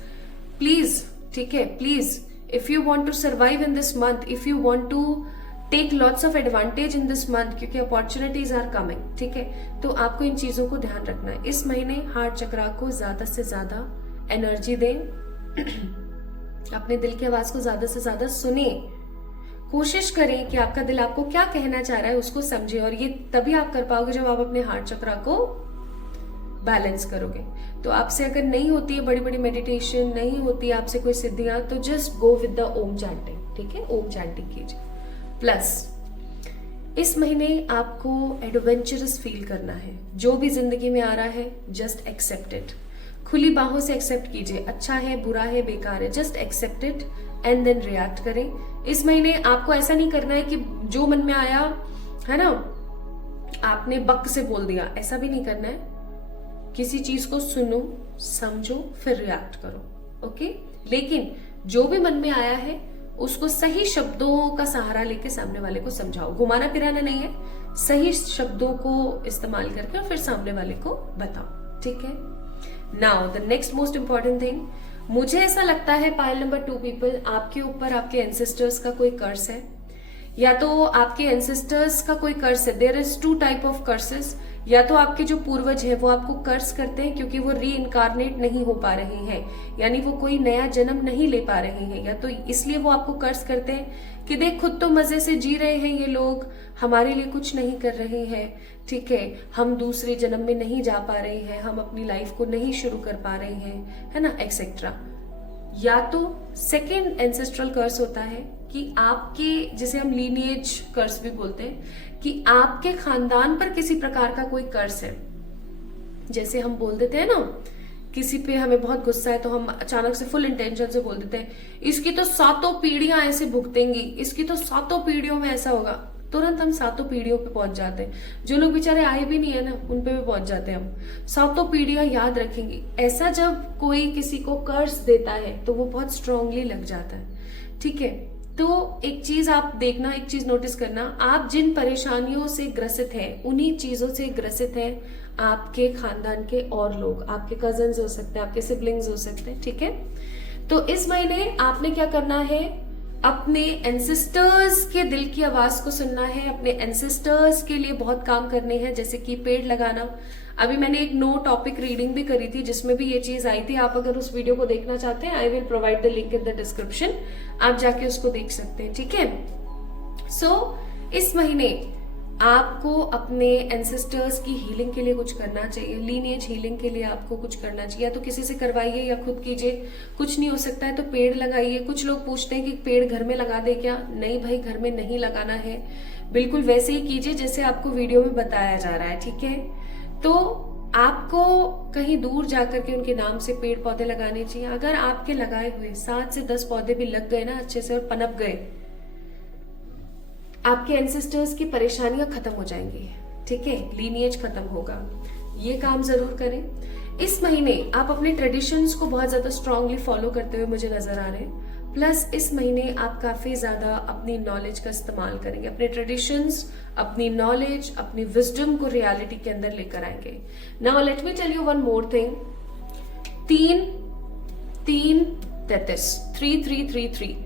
प्लीज, ठीक है, please. If you want to survive in this month, if you want to take lots of advantage in this month, क्योंकि अपॉर्चुनिटीज आर कमिंग, ठीक है, तो आपको इन चीजों को ध्यान रखना है। इस महीने हार्ट चक्रा को ज्यादा से ज्यादा एनर्जी दें, अपने दिल की आवाज को ज्यादा से ज्यादा सुने, कोशिश करें कि आपका दिल आपको क्या कहना चाह रहा है उसको समझे, और ये तभी आप कर पाओगे जब आप अपने हार्ट चक्रा को बैलेंस करोगे। तो आपसे अगर नहीं होती है बड़ी बड़ी मेडिटेशन, नहीं होती है आपसे कोई सिद्धियां, तो just go with the Om chanting, ठीक है, ओम चैंटिंग कीजिए। प्लस इस महीने आपको एडवेंचरस फील करना है। जो भी जिंदगी में आ रहा है जस्ट एक्सेप्ट इट, खुली बाहों से एक्सेप्ट कीजिए। अच्छा है, बुरा है, बेकार है, just accept it and then react करें। इस महीने आपको ऐसा नहीं करना है कि जो मन में आया है ना आपने बक से बोल दिया, ऐसा भी नहीं करना है। किसी चीज को सुनो, समझो, फिर रिएक्ट करो, ओके। लेकिन जो भी मन में आया है उसको सही शब्दों का सहारा लेके सामने वाले को समझाओ। घुमाना फिराना नहीं है, सही शब्दों को इस्तेमाल करके और फिर सामने वाले को बताओ, ठीक है। Now the next most important thing, मुझे ऐसा लगता है पाइल नंबर 2 पीपल, आपके ऊपर आपके एंसेस्टर्स का कोई कर्स है, या तो आपके एंसेस्टर्स का कोई कर्स है। There is 2 type of curses. या तो आपके जो पूर्वज है वो आपको कर्स करते हैं क्योंकि वो री इनकारनेट नहीं हो पा रहे हैं, यानी वो कोई नया जन्म नहीं ले पा रहे हैं, या तो इसलिए वो आपको कर्स करते हैं कि देख खुद तो मजे से जी रहे हैं ये लोग, हमारे लिए कुछ नहीं कर रहे हैं, ठीक है, हम दूसरे जन्म में नहीं जा पा रहे हैं, हम अपनी लाइफ को नहीं शुरू कर पा रहे हैं, है ना, एक्सेट्रा। या तो सेकेंड एंसेस्ट्रल कर्स होता है कि आपके, जिसे हम लीनिएज कर्स भी बोलते हैं, कि आपके खानदान पर किसी प्रकार का कोई कर्स है। जैसे हम बोल देते हैं ना, किसी पे हमें बहुत गुस्सा है तो हम अचानक से फुल इंटेंशन से बोल देते हैं इसकी तो 7 पीढ़ियां ऐसे भुगतेंगी, इसकी तो 7 पीढ़ियों में ऐसा होगा। तुरंत हम 7 पीढ़ियों पे पहुंच जाते हैं। जो लोग बेचारे आए भी नहीं है ना, उन पे भी पहुंच जाते हैं हम। 7 पीढ़ियां याद रखेंगी। ऐसा जब कोई किसी को कर्स देता है तो वो बहुत स्ट्रांगली लग जाता है, ठीक है। तो एक चीज आप देखना, एक चीज नोटिस करना, आप जिन परेशानियों से ग्रसित हैं उन्हीं चीजों से ग्रसित हैं आपके खानदान के और लोग, आपके कजन्स हो सकते हैं, आपके सिबलिंग्स हो सकते हैं, ठीक है। तो इस महीने आपने क्या करना है, अपने एंसेस्टर्स के दिल की आवाज को सुनना है, अपने एंसेस्टर्स के लिए बहुत काम करने हैं, जैसे कि पेड़ लगाना। अभी मैंने एक नो टॉपिक रीडिंग भी करी थी जिसमें भी ये चीज आई थी। आप अगर उस वीडियो को देखना चाहते हैं, I will provide the link in the description, आप जाके उसको देख सकते हैं, ठीक है। सो इस महीने आपको अपने एंसेस्टर्स की हीलिंग के लिए कुछ करना चाहिए, लीनिएज हीलिंग के लिए आपको कुछ करना चाहिए, या तो किसी से करवाइए या खुद कीजिए। कुछ नहीं हो सकता है तो पेड़ लगाइए। कुछ लोग पूछते हैं कि पेड़ घर में लगा दे क्या? नहीं भाई, घर में नहीं लगाना है, बिल्कुल वैसे ही कीजिए जैसे आपको वीडियो में बताया जा रहा है, ठीक है। तो आपको कहीं दूर जाकर के उनके नाम से पेड़ पौधे लगाने चाहिए। अगर आपके लगाए हुए 7 से 10 पौधे भी लग गए ना अच्छे से और पनप गए, आपके एंसेस्टर्स की परेशानियां खत्म हो जाएंगी, ठीक है, लीनिएज खत्म होगा। ये काम जरूर करें। इस महीने आप अपने ट्रेडिशंस को बहुत ज्यादा स्ट्रांगली फॉलो करते हुए मुझे नजर आ रहे हैं। प्लस इस महीने आप काफी ज्यादा अपनी नॉलेज का इस्तेमाल करेंगे, अपने ट्रेडिशंस, अपनी नॉलेज, अपनी विजडम को रियलिटी के अंदर लेकर आएंगे। Now let me tell you one more thing. 3-3-33 3333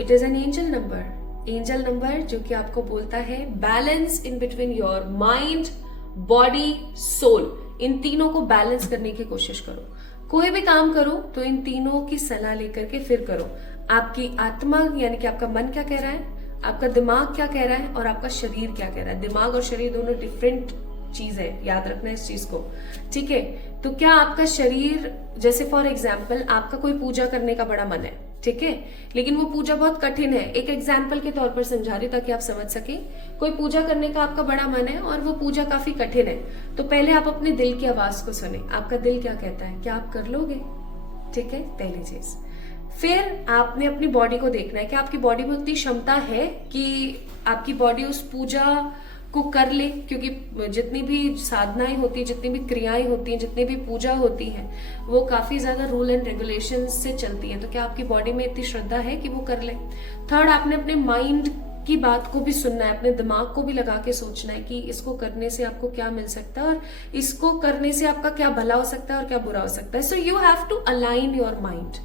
it is an angel number. Angel number जो कि आपको बोलता है balance in between your mind, body, soul. इन तीनों को बैलेंस करने की कोशिश करो। कोई भी काम करो तो इन तीनों की सलाह लेकर के फिर करो। आपकी आत्मा यानी कि आपका मन क्या कह रहा है, आपका दिमाग क्या कह रहा है और आपका शरीर क्या कह रहा है। दिमाग और शरीर दोनों डिफरेंट चीज है, याद रखना इस चीज को, ठीक है। तो क्या आपका शरीर, जैसे फॉर एग्जाम्पल आपका कोई पूजा करने का बड़ा मन है, ठीक है, लेकिन वो पूजा बहुत कठिन है। एक एग्जाम्पल के तौर पर समझा रही ताकि आप समझ सके। कोई पूजा करने का आपका बड़ा मन है और वो पूजा काफी कठिन है, तो पहले आप अपने दिल की आवाज को सुने। आपका दिल क्या कहता है, क्या आप कर लोगे, ठीक है, पहली चीज। फिर आपने अपनी बॉडी को देखना है कि आपकी बॉडी में उतनी क्षमता है कि आपकी बॉडी उस पूजा को कर ले, क्योंकि जितनी भी साधनाएं होती है, जितनी भी क्रियाएं होती हैं, जितनी भी पूजा होती है, वो काफी ज्यादा रूल एंड रेगुलेशन से चलती है। तो क्या आपकी बॉडी में इतनी श्रद्धा है कि वो कर ले। थर्ड, आपने अपने माइंड की बात को भी सुनना है, अपने दिमाग को भी लगा के सोचना है कि इसको करने से आपको क्या मिल सकता है और इसको करने से आपका क्या भला हो सकता है और क्या बुरा हो सकता है। So you have to align your mind,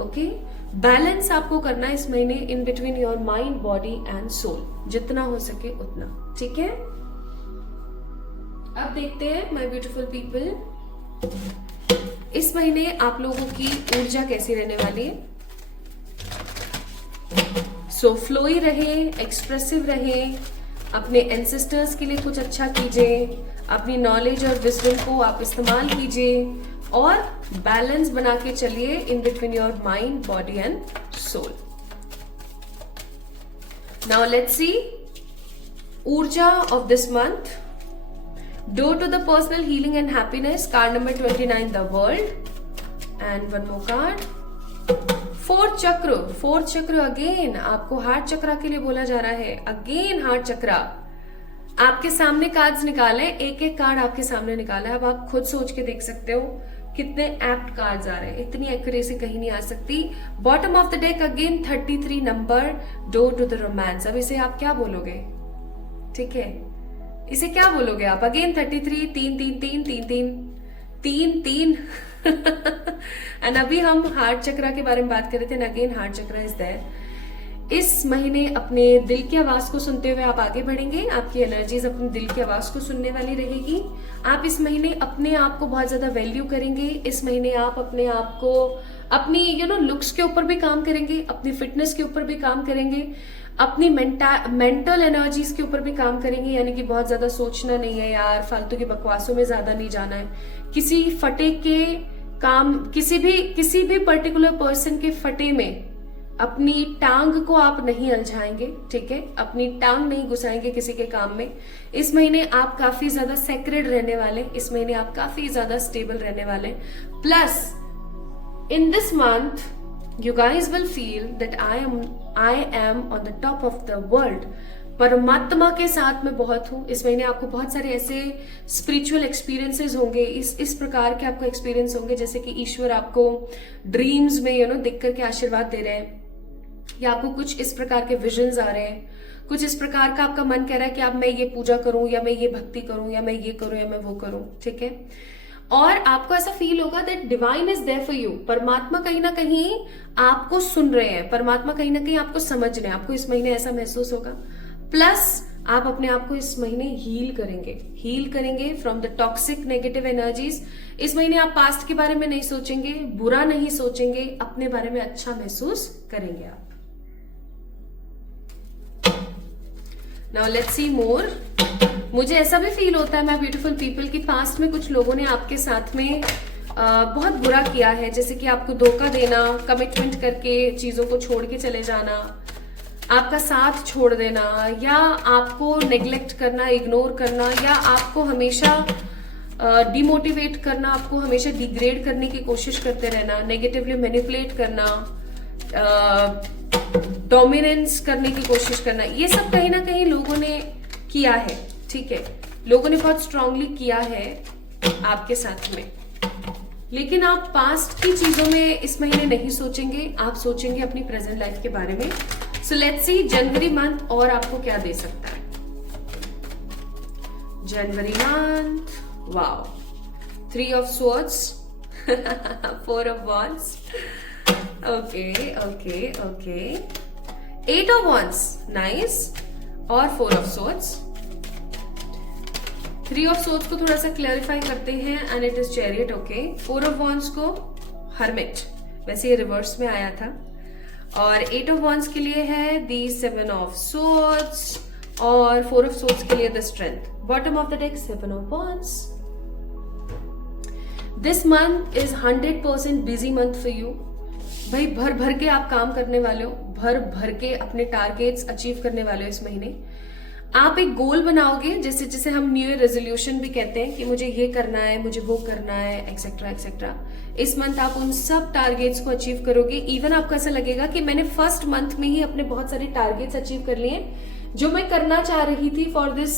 okay. Balance आपको करना है इस महीने in between your mind, body and soul, जितना हो सके उतना, ठीक है। अब देखते हैं माय ब्यूटीफुल पीपल, इस महीने आप लोगों की ऊर्जा कैसी रहने वाली है। सो फ्लोई रहे, एक्सप्रेसिव रहे, अपने एंसेस्टर्स के लिए कुछ अच्छा कीजिए, अपनी नॉलेज और विजडम को आप इस्तेमाल कीजिए और बैलेंस बना के चलिए in between your mind, body and soul. Now let's see ऊर्जा of this month. Door to the personal healing and happiness, card number 29, the world, and one more card, fourth chakra. Fourth chakra again आपको हार्ट चक्रा के लिए बोला जा रहा है। Again heart chakra. आपके सामने कार्ड्स निकाले, एक एक कार्ड आपके सामने निकाला है। अब आप खुद सोच के देख सकते हो कितने एप्ट कार्ड्स आ रहे हैं। इतनी एक्यूरेसी कहीं नहीं आ सकती। Bottom of the deck again 33 number, door to the romance. अब इसे आप क्या बोलोगे, ठीक है, इसे क्या बोलोगे आप? अगेन 33, 3-3-3-3-3-3 एंड अभी हम हार्ट चक्रा के बारे में बात कर रहे थे। Again heart chakra is there. इस महीने अपने दिल की आवाज को सुनते हुए आप आगे बढ़ेंगे। आपकी एनर्जीज अपने दिल की आवाज को सुनने वाली रहेगी। आप इस महीने अपने आप को बहुत ज्यादा वैल्यू करेंगे। इस महीने आप अपने आप को अपनी लुक्स के ऊपर भी काम करेंगे, अपनी फिटनेस के ऊपर भी काम करेंगे, अपनी मेंटल एनर्जीज के ऊपर भी काम करेंगे। यानी कि बहुत ज्यादा सोचना नहीं है यार, फालतू की बकवासों में ज्यादा नहीं जाना है। किसी फटे के काम, किसी भी पर्टिकुलर पर्सन के फटे में अपनी टांग को आप नहीं उलझाएंगे, ठीक है, अपनी टांग नहीं घुसाएंगे किसी के काम में। इस महीने आप काफी ज्यादा सेक्रेड रहने वाले, इस महीने आप काफी ज्यादा स्टेबल रहने वाले। Plus in this month you guys will feel that I am on the top of the world। परमात्मा के साथ मैं बहुत हूँ। इस महीने आपको बहुत सारे ऐसे स्पिरिचुअल एक्सपीरियंसेस होंगे, इस प्रकार के आपको एक्सपीरियंस होंगे जैसे कि ईश्वर आपको ड्रीम्स में दिख करके आशीर्वाद दे रहे हैं, या आपको कुछ इस प्रकार के विजन्स आ रहे हैं, कुछ इस प्रकार का आपका मन कह रहा है कि आप मैं ये पूजा करूं, या मैं ये भक्ति करूं, या मैं ये करूं, या मैं वो करूं, ठीक है। और आपको ऐसा फील होगा that divine is there for you. परमात्मा कहीं ना कहीं आपको सुन रहे हैं, परमात्मा कहीं ना कहीं आपको समझ रहे हैं। आपको इस महीने ऐसा महसूस होगा। प्लस आप अपने आप को इस महीने हील करेंगे from the toxic negative energies. इस महीने आप पास्ट के बारे में नहीं सोचेंगे, बुरा नहीं सोचेंगे, अपने बारे में अच्छा महसूस करेंगे आप। नाउ लेट्स सी मोर। मुझे ऐसा भी फील होता है माय ब्यूटीफुल पीपल की पास्ट में कुछ लोगों ने आपके साथ में बहुत बुरा किया है, जैसे कि आपको धोखा देना, कमिटमेंट करके चीजों को छोड़ के चले जाना, आपका साथ छोड़ देना, या आपको नेग्लेक्ट करना, इग्नोर करना, या आपको हमेशा डिमोटिवेट करना, आपको हमेशा डिग्रेड करने की कोशिश करते रहना, नेगेटिवली मैनिपुलेट करना, डोमिनेंस करने की कोशिश करना, ये सब कहीं ना कहीं लोगों ने किया है। ठीक है, लोगों ने बहुत स्ट्रांगली किया है आपके साथ में, लेकिन आप पास्ट की चीजों में इस महीने नहीं सोचेंगे, आप सोचेंगे अपनी प्रेजेंट लाइफ के बारे में। सो लेट्स सी जनवरी मंथ और आपको क्या दे सकता है। जनवरी month, wow, 3 of swords, 4 of wands, okay okay okay, 8 of wands, nice, और 4 of swords। 3 of swords को थोड़ा सा क्लैरिफाई करते हैं, and it is chariot. Okay, 4 of wands को हर्मिट, वैसे ये रिवर्स में आया था, और 8 of wands के लिए है दी 7 of swords, और 4 of swords के लिए the strength. Bottom of the deck 7 of wands। This month is 100% busy month for you. भाई भर भर के आप काम करने वाले हो, भर भर के अपने टारगेट्स अचीव करने वाले हो इस महीने। आप एक गोल बनाओगे, जैसे जैसे हम न्यू ईयर रेजोल्यूशन भी कहते हैं कि मुझे ये करना है, मुझे वो करना है, एक्सेट्रा एक्सेट्रा। इस मंथ आप उन सब टारगेट्स को अचीव करोगे। इवन आपको ऐसा लगेगा कि मैंने फर्स्ट मंथ में ही अपने बहुत सारे टारगेट्स अचीव कर लिए जो मैं करना चाह रही थी फॉर दिस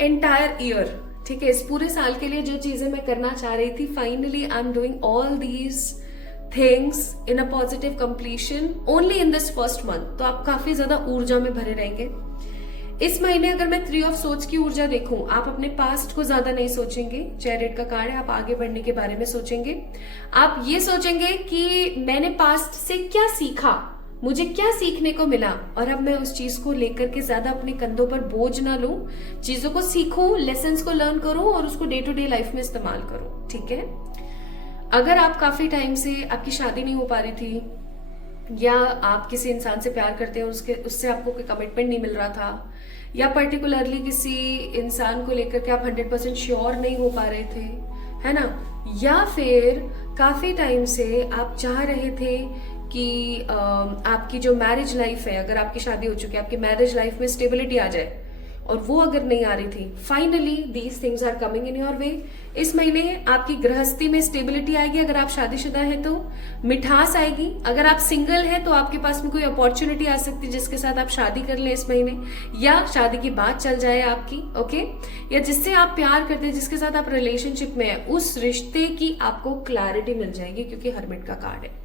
एंटायर ईयर। ठीक है, इस पूरे साल के लिए जो चीजें मैं करना चाह रही थी, finally I am doing all these things in a positive completion only in this first month. तो आप काफी ज्यादा ऊर्जा में भरे रहेंगे इस महीने। अगर मैं 3 of swords की ऊर्जा देखूं, आप अपने पास्ट को ज्यादा नहीं सोचेंगे, चैरियट का कार्ड है, आप आगे बढ़ने के बारे में सोचेंगे। आप ये सोचेंगे कि मैंने पास्ट से क्या सीखा, मुझे क्या सीखने को मिला, और अब मैं उस चीज को लेकर के ज्यादा अपने कंधों पर बोझ ना लूं, चीजों को सीखूं, लेसन्स को लर्न करूं और उसको डे टू डे लाइफ में इस्तेमाल करूं। ठीक है, अगर आप काफी टाइम से आपकी शादी नहीं हो पा रही थी, या आप किसी इंसान से प्यार करते हैं, उससे आपको कोई कमिटमेंट नहीं मिल रहा था, या पर्टिकुलरली किसी इंसान को लेकर के आप 100% श्योर नहीं हो पा रहे थे, है ना, या फिर काफी टाइम से आप चाह रहे थे कि आपकी जो मैरिज लाइफ है, अगर आपकी शादी हो चुकी है, आपकी मैरिज लाइफ में स्टेबिलिटी आ जाए, और वो अगर नहीं आ रही थी, finally these things are coming in your way. इस महीने आपकी गृहस्थी में स्टेबिलिटी आएगी। अगर आप शादीशुदा हैं तो मिठास आएगी। अगर आप सिंगल हैं तो आपके पास में कोई अपॉर्चुनिटी आ सकती है जिसके साथ आप शादी कर लें इस महीने, या शादी की बात चल जाए आपकी। ओके, या जिससे आप प्यार करते हैं, जिसके साथ आप रिलेशनशिप में हैं, उस रिश्ते की आपको क्लैरिटी मिल जाएगी, क्योंकि हर्मिट का कार्ड है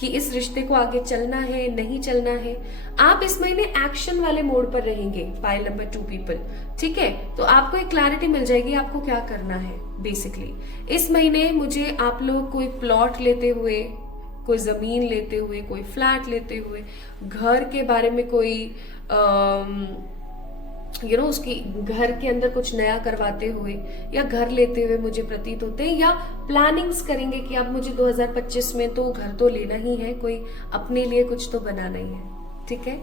कि इस रिश्ते को आगे चलना है, नहीं चलना है। आप इस महीने एक्शन वाले मोड पर रहेंगे, पाइल नंबर 2 पीपल। ठीक है, तो आपको एक क्लैरिटी मिल जाएगी आपको क्या करना है बेसिकली। इस महीने मुझे आप लोग कोई प्लॉट लेते हुए, कोई जमीन लेते हुए, कोई फ्लैट लेते हुए, घर के बारे में कोई उसकी घर के अंदर कुछ नया करवाते हुए, या घर लेते हुए मुझे प्रतीत होते हैं, या प्लानिंग्स करेंगे कि अब मुझे 2025 में तो घर तो लेना ही है, कोई अपने लिए कुछ तो बनाना ही है। ठीक है,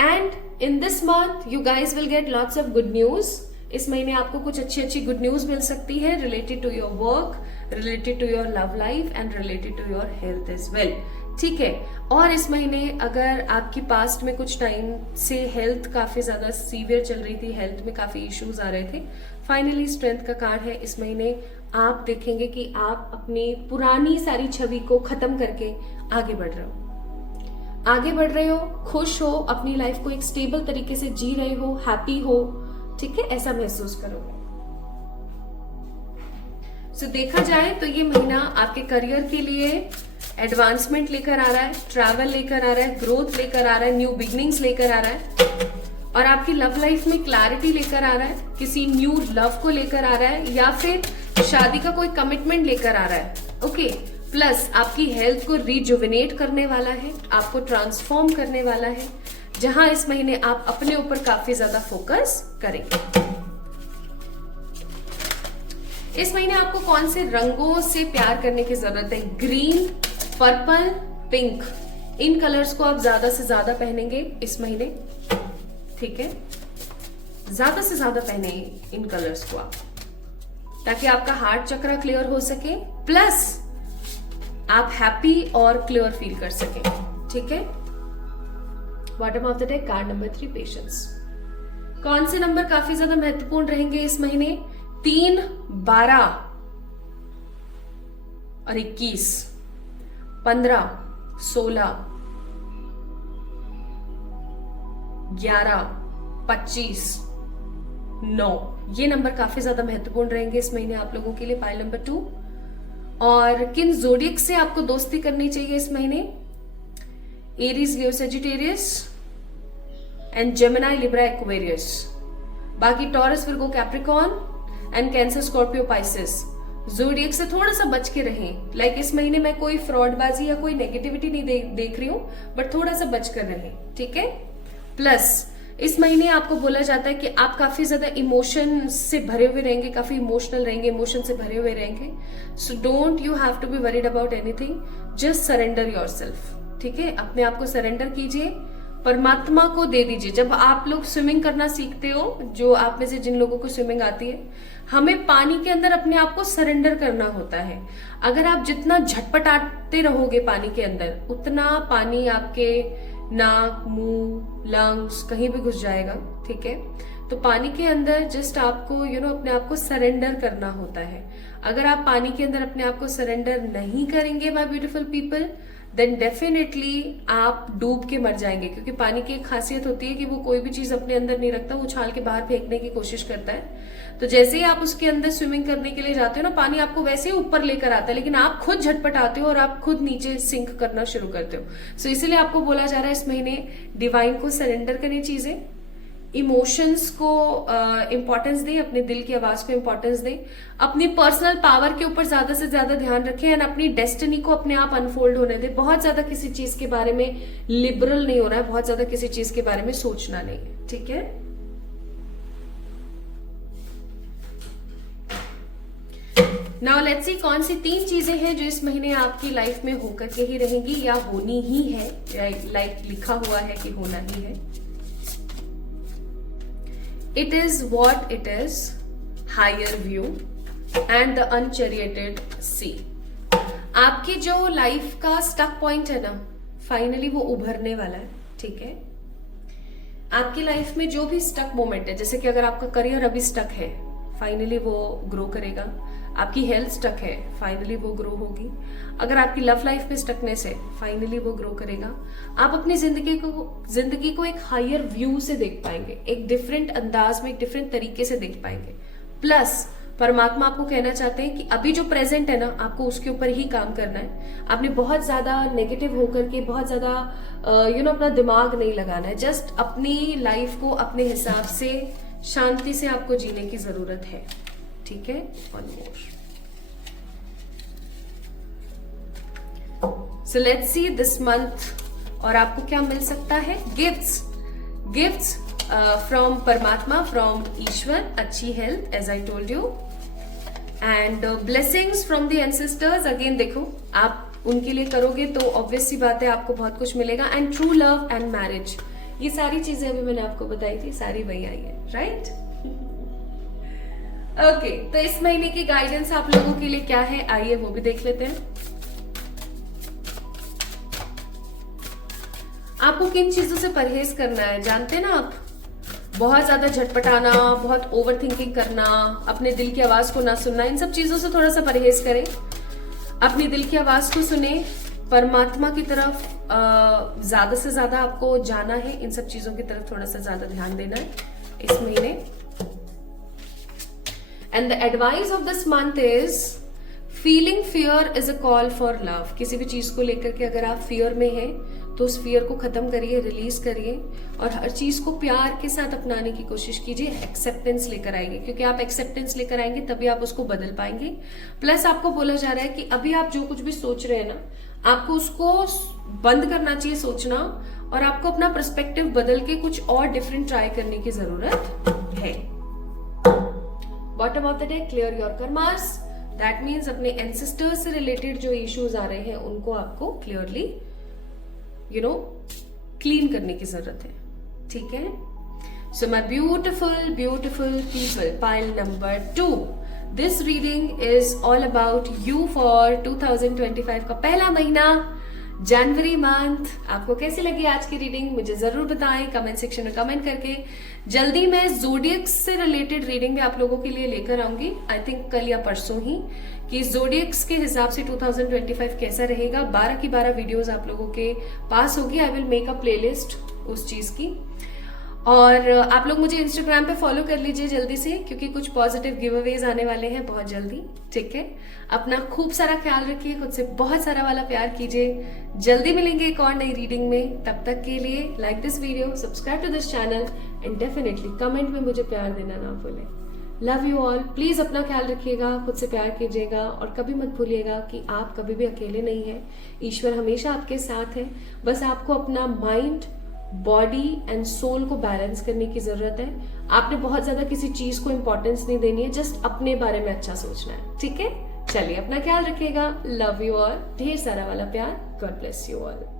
and in this month you guys will get lots of good news. इस महीने आपको कुछ अच्छी अच्छी गुड न्यूज मिल सकती है related to your work, related to your love life, and related to your health as well. ठीक है, और इस महीने अगर आपकी पास्ट में कुछ टाइम से हेल्थ काफी ज्यादा सीवियर चल रही थी, हेल्थ में काफी इश्यूज आ रहे थे, फाइनली स्ट्रेंथ का कार्ड है। इस महीने आप देखेंगे कि आप अपनी पुरानी सारी छवि को खत्म करके आगे बढ़ रहे हो, खुश हो, अपनी लाइफ को एक स्टेबल तरीके से जी रहे हो, हैप्पी हो। ठीक है, ऐसा महसूस करोगे। सो देखा जाए तो ये महीना आपके करियर के लिए एडवांसमेंट लेकर आ रहा है, ट्रैवल लेकर आ रहा है, ग्रोथ लेकर आ रहा है, न्यू बिगनिंग्स लेकर आ रहा है, और आपकी लव लाइफ में क्लैरिटी लेकर आ रहा है, किसी न्यू लव को लेकर आ रहा है, या फिर शादी का कोई कमिटमेंट लेकर आ रहा है। ओके, प्लस आपकी हेल्थ को रिजुविनेट करने वाला है, आपको ट्रांसफॉर्म करने वाला है, जहां इस महीने आप अपने ऊपर काफी ज्यादा फोकस करेंगे। इस महीने आपको कौन से रंगों से प्यार करने की जरूरत है? ग्रीन, पर्पल, पिंक, इन कलर्स को आप ज्यादा से ज्यादा पहनेंगे इस महीने। ठीक है, ज्यादा से ज्यादा पहने इन कलर्स को आप, ताकि आपका हार्ट चक्र क्लियर हो सके, प्लस आप हैप्पी और क्लियर फील कर सके। ठीक है, bottom of the deck card number 3 patience. कौन से नंबर काफी ज्यादा महत्वपूर्ण रहेंगे इस महीने? 3, 12 और 21, 15, 16, 11, 25, 9, ये नंबर काफी ज्यादा महत्वपूर्ण रहेंगे इस महीने आप लोगों के लिए, पाइल नंबर 2। और किन ज़ोडिएक से आपको दोस्ती करनी चाहिए इस महीने? Aries, Leo, Sagittarius and Gemini, Libra, Aquarius. बाकी Taurus, Virgo, Capricorn and Cancer, Scorpio, Pisces. Zodiac से थोड़ा सा बच के रहें। लाइक इस महीने मैं कोई फ्रॉडबाजी या कोई नेगेटिविटी नहीं देख रही हूं, बट थोड़ा सा बच कर रहें। ठीक है, प्लस इस महीने आपको बोला जाता है कि आप काफी ज्यादा इमोशन से भरे हुए रहेंगे, काफी इमोशनल रहेंगे, इमोशन से भरे हुए रहेंगे। So don't you have to be worried about anything, just surrender yourself. ठीक है, अपने आप को सरेंडर कीजिए, परमात्मा को दे दीजिए। जब आप लोग स्विमिंग करना सीखते हो, जो आप में से जिन लोगों को स्विमिंग आती है, हमें पानी के अंदर अपने आप को सरेंडर करना होता है। अगर आप जितना झटपटाते रहोगे पानी के अंदर, उतना पानी आपके नाक, मुंह, लंग्स कहीं भी घुस जाएगा। ठीक है, तो पानी के अंदर जस्ट आपको अपने आप को सरेंडर करना होता है। अगर आप पानी के अंदर अपने आप को सरेंडर नहीं करेंगे my beautiful people, then definitely आप डूब के मर जाएंगे। क्योंकि पानी की एक खासियत होती है कि वो कोई भी चीज अपने अंदर नहीं रखता, वो उछाल के बाहर फेंकने की कोशिश करता है। तो जैसे ही आप उसके अंदर स्विमिंग करने के लिए जाते हो ना, पानी आपको वैसे ही ऊपर लेकर आता है, लेकिन आप खुद झटपटाते हो और आप खुद नीचे सिंक करना शुरू करते हो। सो इसीलिए आपको बोला जा रहा है इस महीने डिवाइन को सरेंडर करें चीजें, इमोशंस को इंपॉर्टेंस दें, अपने दिल की आवाज को इंपॉर्टेंस दें, अपनी पर्सनल पावर के ऊपर ज्यादा से ज्यादा ध्यान रखें एंड अपनी डेस्टिनी को अपने आप अनफोल्ड होने दें। बहुत ज्यादा किसी चीज के बारे में लिबरल नहीं होना है, बहुत ज्यादा किसी चीज के बारे में सोचना नहीं है। ठीक है, नाउ लेट्स सी कौन सी 3 चीजें हैं जो इस महीने आपकी लाइफ में होकर के ही रहेंगी या होनी ही है, लाइक लिखा हुआ है कि होना ही है। It is what it is, higher view and the uncharted sea. आपकी जो लाइफ का स्टक पॉइंट है ना, फाइनली वो उभरने वाला है। ठीक है, आपकी लाइफ में जो भी स्टक मोमेंट है, जैसे कि अगर आपका करियर अभी स्टक है, फाइनली वो ग्रो करेगा। आपकी हेल्थ स्टक है, फाइनली वो ग्रो होगी। अगर आपकी लव लाइफ में स्टकनेस है, फाइनली वो ग्रो करेगा। आप अपनी जिंदगी को एक हायर व्यू से देख पाएंगे, एक डिफरेंट अंदाज में, एक डिफरेंट तरीके से देख पाएंगे। प्लस परमात्मा आपको कहना चाहते हैं कि अभी जो प्रेजेंट है ना, आपको उसके ऊपर ही काम करना है। आपने बहुत ज्यादा नेगेटिव होकर के बहुत ज्यादा अपना दिमाग नहीं लगाना है। जस्ट अपनी लाइफ को अपने हिसाब से शांति से आपको जीने की जरूरत है। ठीक है, one more. So let's see this month और आपको क्या मिल सकता है। गिफ्ट्स फ्रॉम परमात्मा, फ्रॉम ईश्वर, अच्छी health as I told you, and blessings from the ancestors. Again देखो, आप उनके लिए करोगे तो ऑब्वियस सी बात है आपको बहुत कुछ मिलेगा। And true love and marriage, ये सारी चीजें अभी मैंने आपको बताई थी, सारी वही आई है, राइट? ओके, तो इस महीने की गाइडेंस आप लोगों के लिए क्या है, आइए वो भी देख लेते हैं। आपको किन चीजों से परहेज करना है जानते हैं ना आप? बहुत ज्यादा झटपटाना, बहुत ओवर थिंकिंग करना, अपने दिल की आवाज को ना सुनना, इन सब चीजों से थोड़ा सा परहेज करें। अपनी दिल की आवाज को सुने, परमात्मा की तरफ ज्यादा से ज्यादा आपको जाना है, इन सब चीजों की तरफ थोड़ा सा ज्यादा ध्यान देना है इस महीने। And the advice of this month is feeling fear is a call for love. किसी भी चीज को लेकर के अगर आप फियर में हैं तो उस फियर को खत्म करिए, रिलीज करिए और हर चीज को प्यार के साथ अपनाने की कोशिश कीजिए। एक्सेप्टेंस लेकर आएंगे, क्योंकि आप एक्सेप्टेंस लेकर आएंगे तभी आप उसको बदल पाएंगे। प्लस आपको बोला जा रहा है कि अभी आप जो कुछ भी सोच रहे हैं ना, आपको उसको बंद करना चाहिए सोचना, और आपको अपना पर्सपेक्टिव बदल के कुछ और डिफरेंट ट्राई करने की जरूरत है। Bottom of the day, clear your karmas. That means अपने एंसेस्टर्स से रिलेटेड जो इश्यूज आ रहे हैं उनको आपको क्लियरली क्लीन करने की जरूरत है। ठीक है, So my beautiful people, pile number 2. This reading is all about you for 2025 का पहला महीना, जनवरी मंथ। आपको कैसी लगी आज की रीडिंग मुझे जरूर बताएं कमेंट सेक्शन में कमेंट करके। जल्दी मैं ज़ोडिएक्स से रिलेटेड रीडिंग भी आप लोगों के लिए लेकर आऊंगी, आई थिंक कल या परसों ही, कि ज़ोडिएक्स के हिसाब से 2025 कैसा रहेगा। 12 की 12 वीडियोस आप लोगों के पास होगी। I will make a playlist उस चीज की। और आप लोग मुझे इंस्टाग्राम पे फॉलो कर लीजिए जल्दी से, क्योंकि कुछ पॉजिटिव गिव अवेज आने वाले हैं बहुत जल्दी। ठीक है, अपना खूब सारा ख्याल रखिए, खुद से बहुत सारा वाला प्यार कीजिए। जल्दी मिलेंगे एक और नई रीडिंग में। तब तक के लिए like this video, subscribe to this channel and definitely comment में मुझे प्यार देना ना भूलें। Love you all. प्लीज अपना ख्याल रखिएगा, खुद से प्यार कीजिएगा और कभी मत भूलिएगा कि आप कभी भी अकेले नहीं हैं। ईश्वर हमेशा आपके साथ है। बस आपको अपना माइंड, बॉडी एंड सोल को बैलेंस करने की जरूरत है। आपने बहुत ज्यादा किसी चीज को इंपॉर्टेंस नहीं देनी है, जस्ट अपने बारे में अच्छा सोचना है। ठीक है, चलिए अपना ख्याल रखिएगा। लव यू ऑल, ढेर सारा वाला प्यार। God bless you all.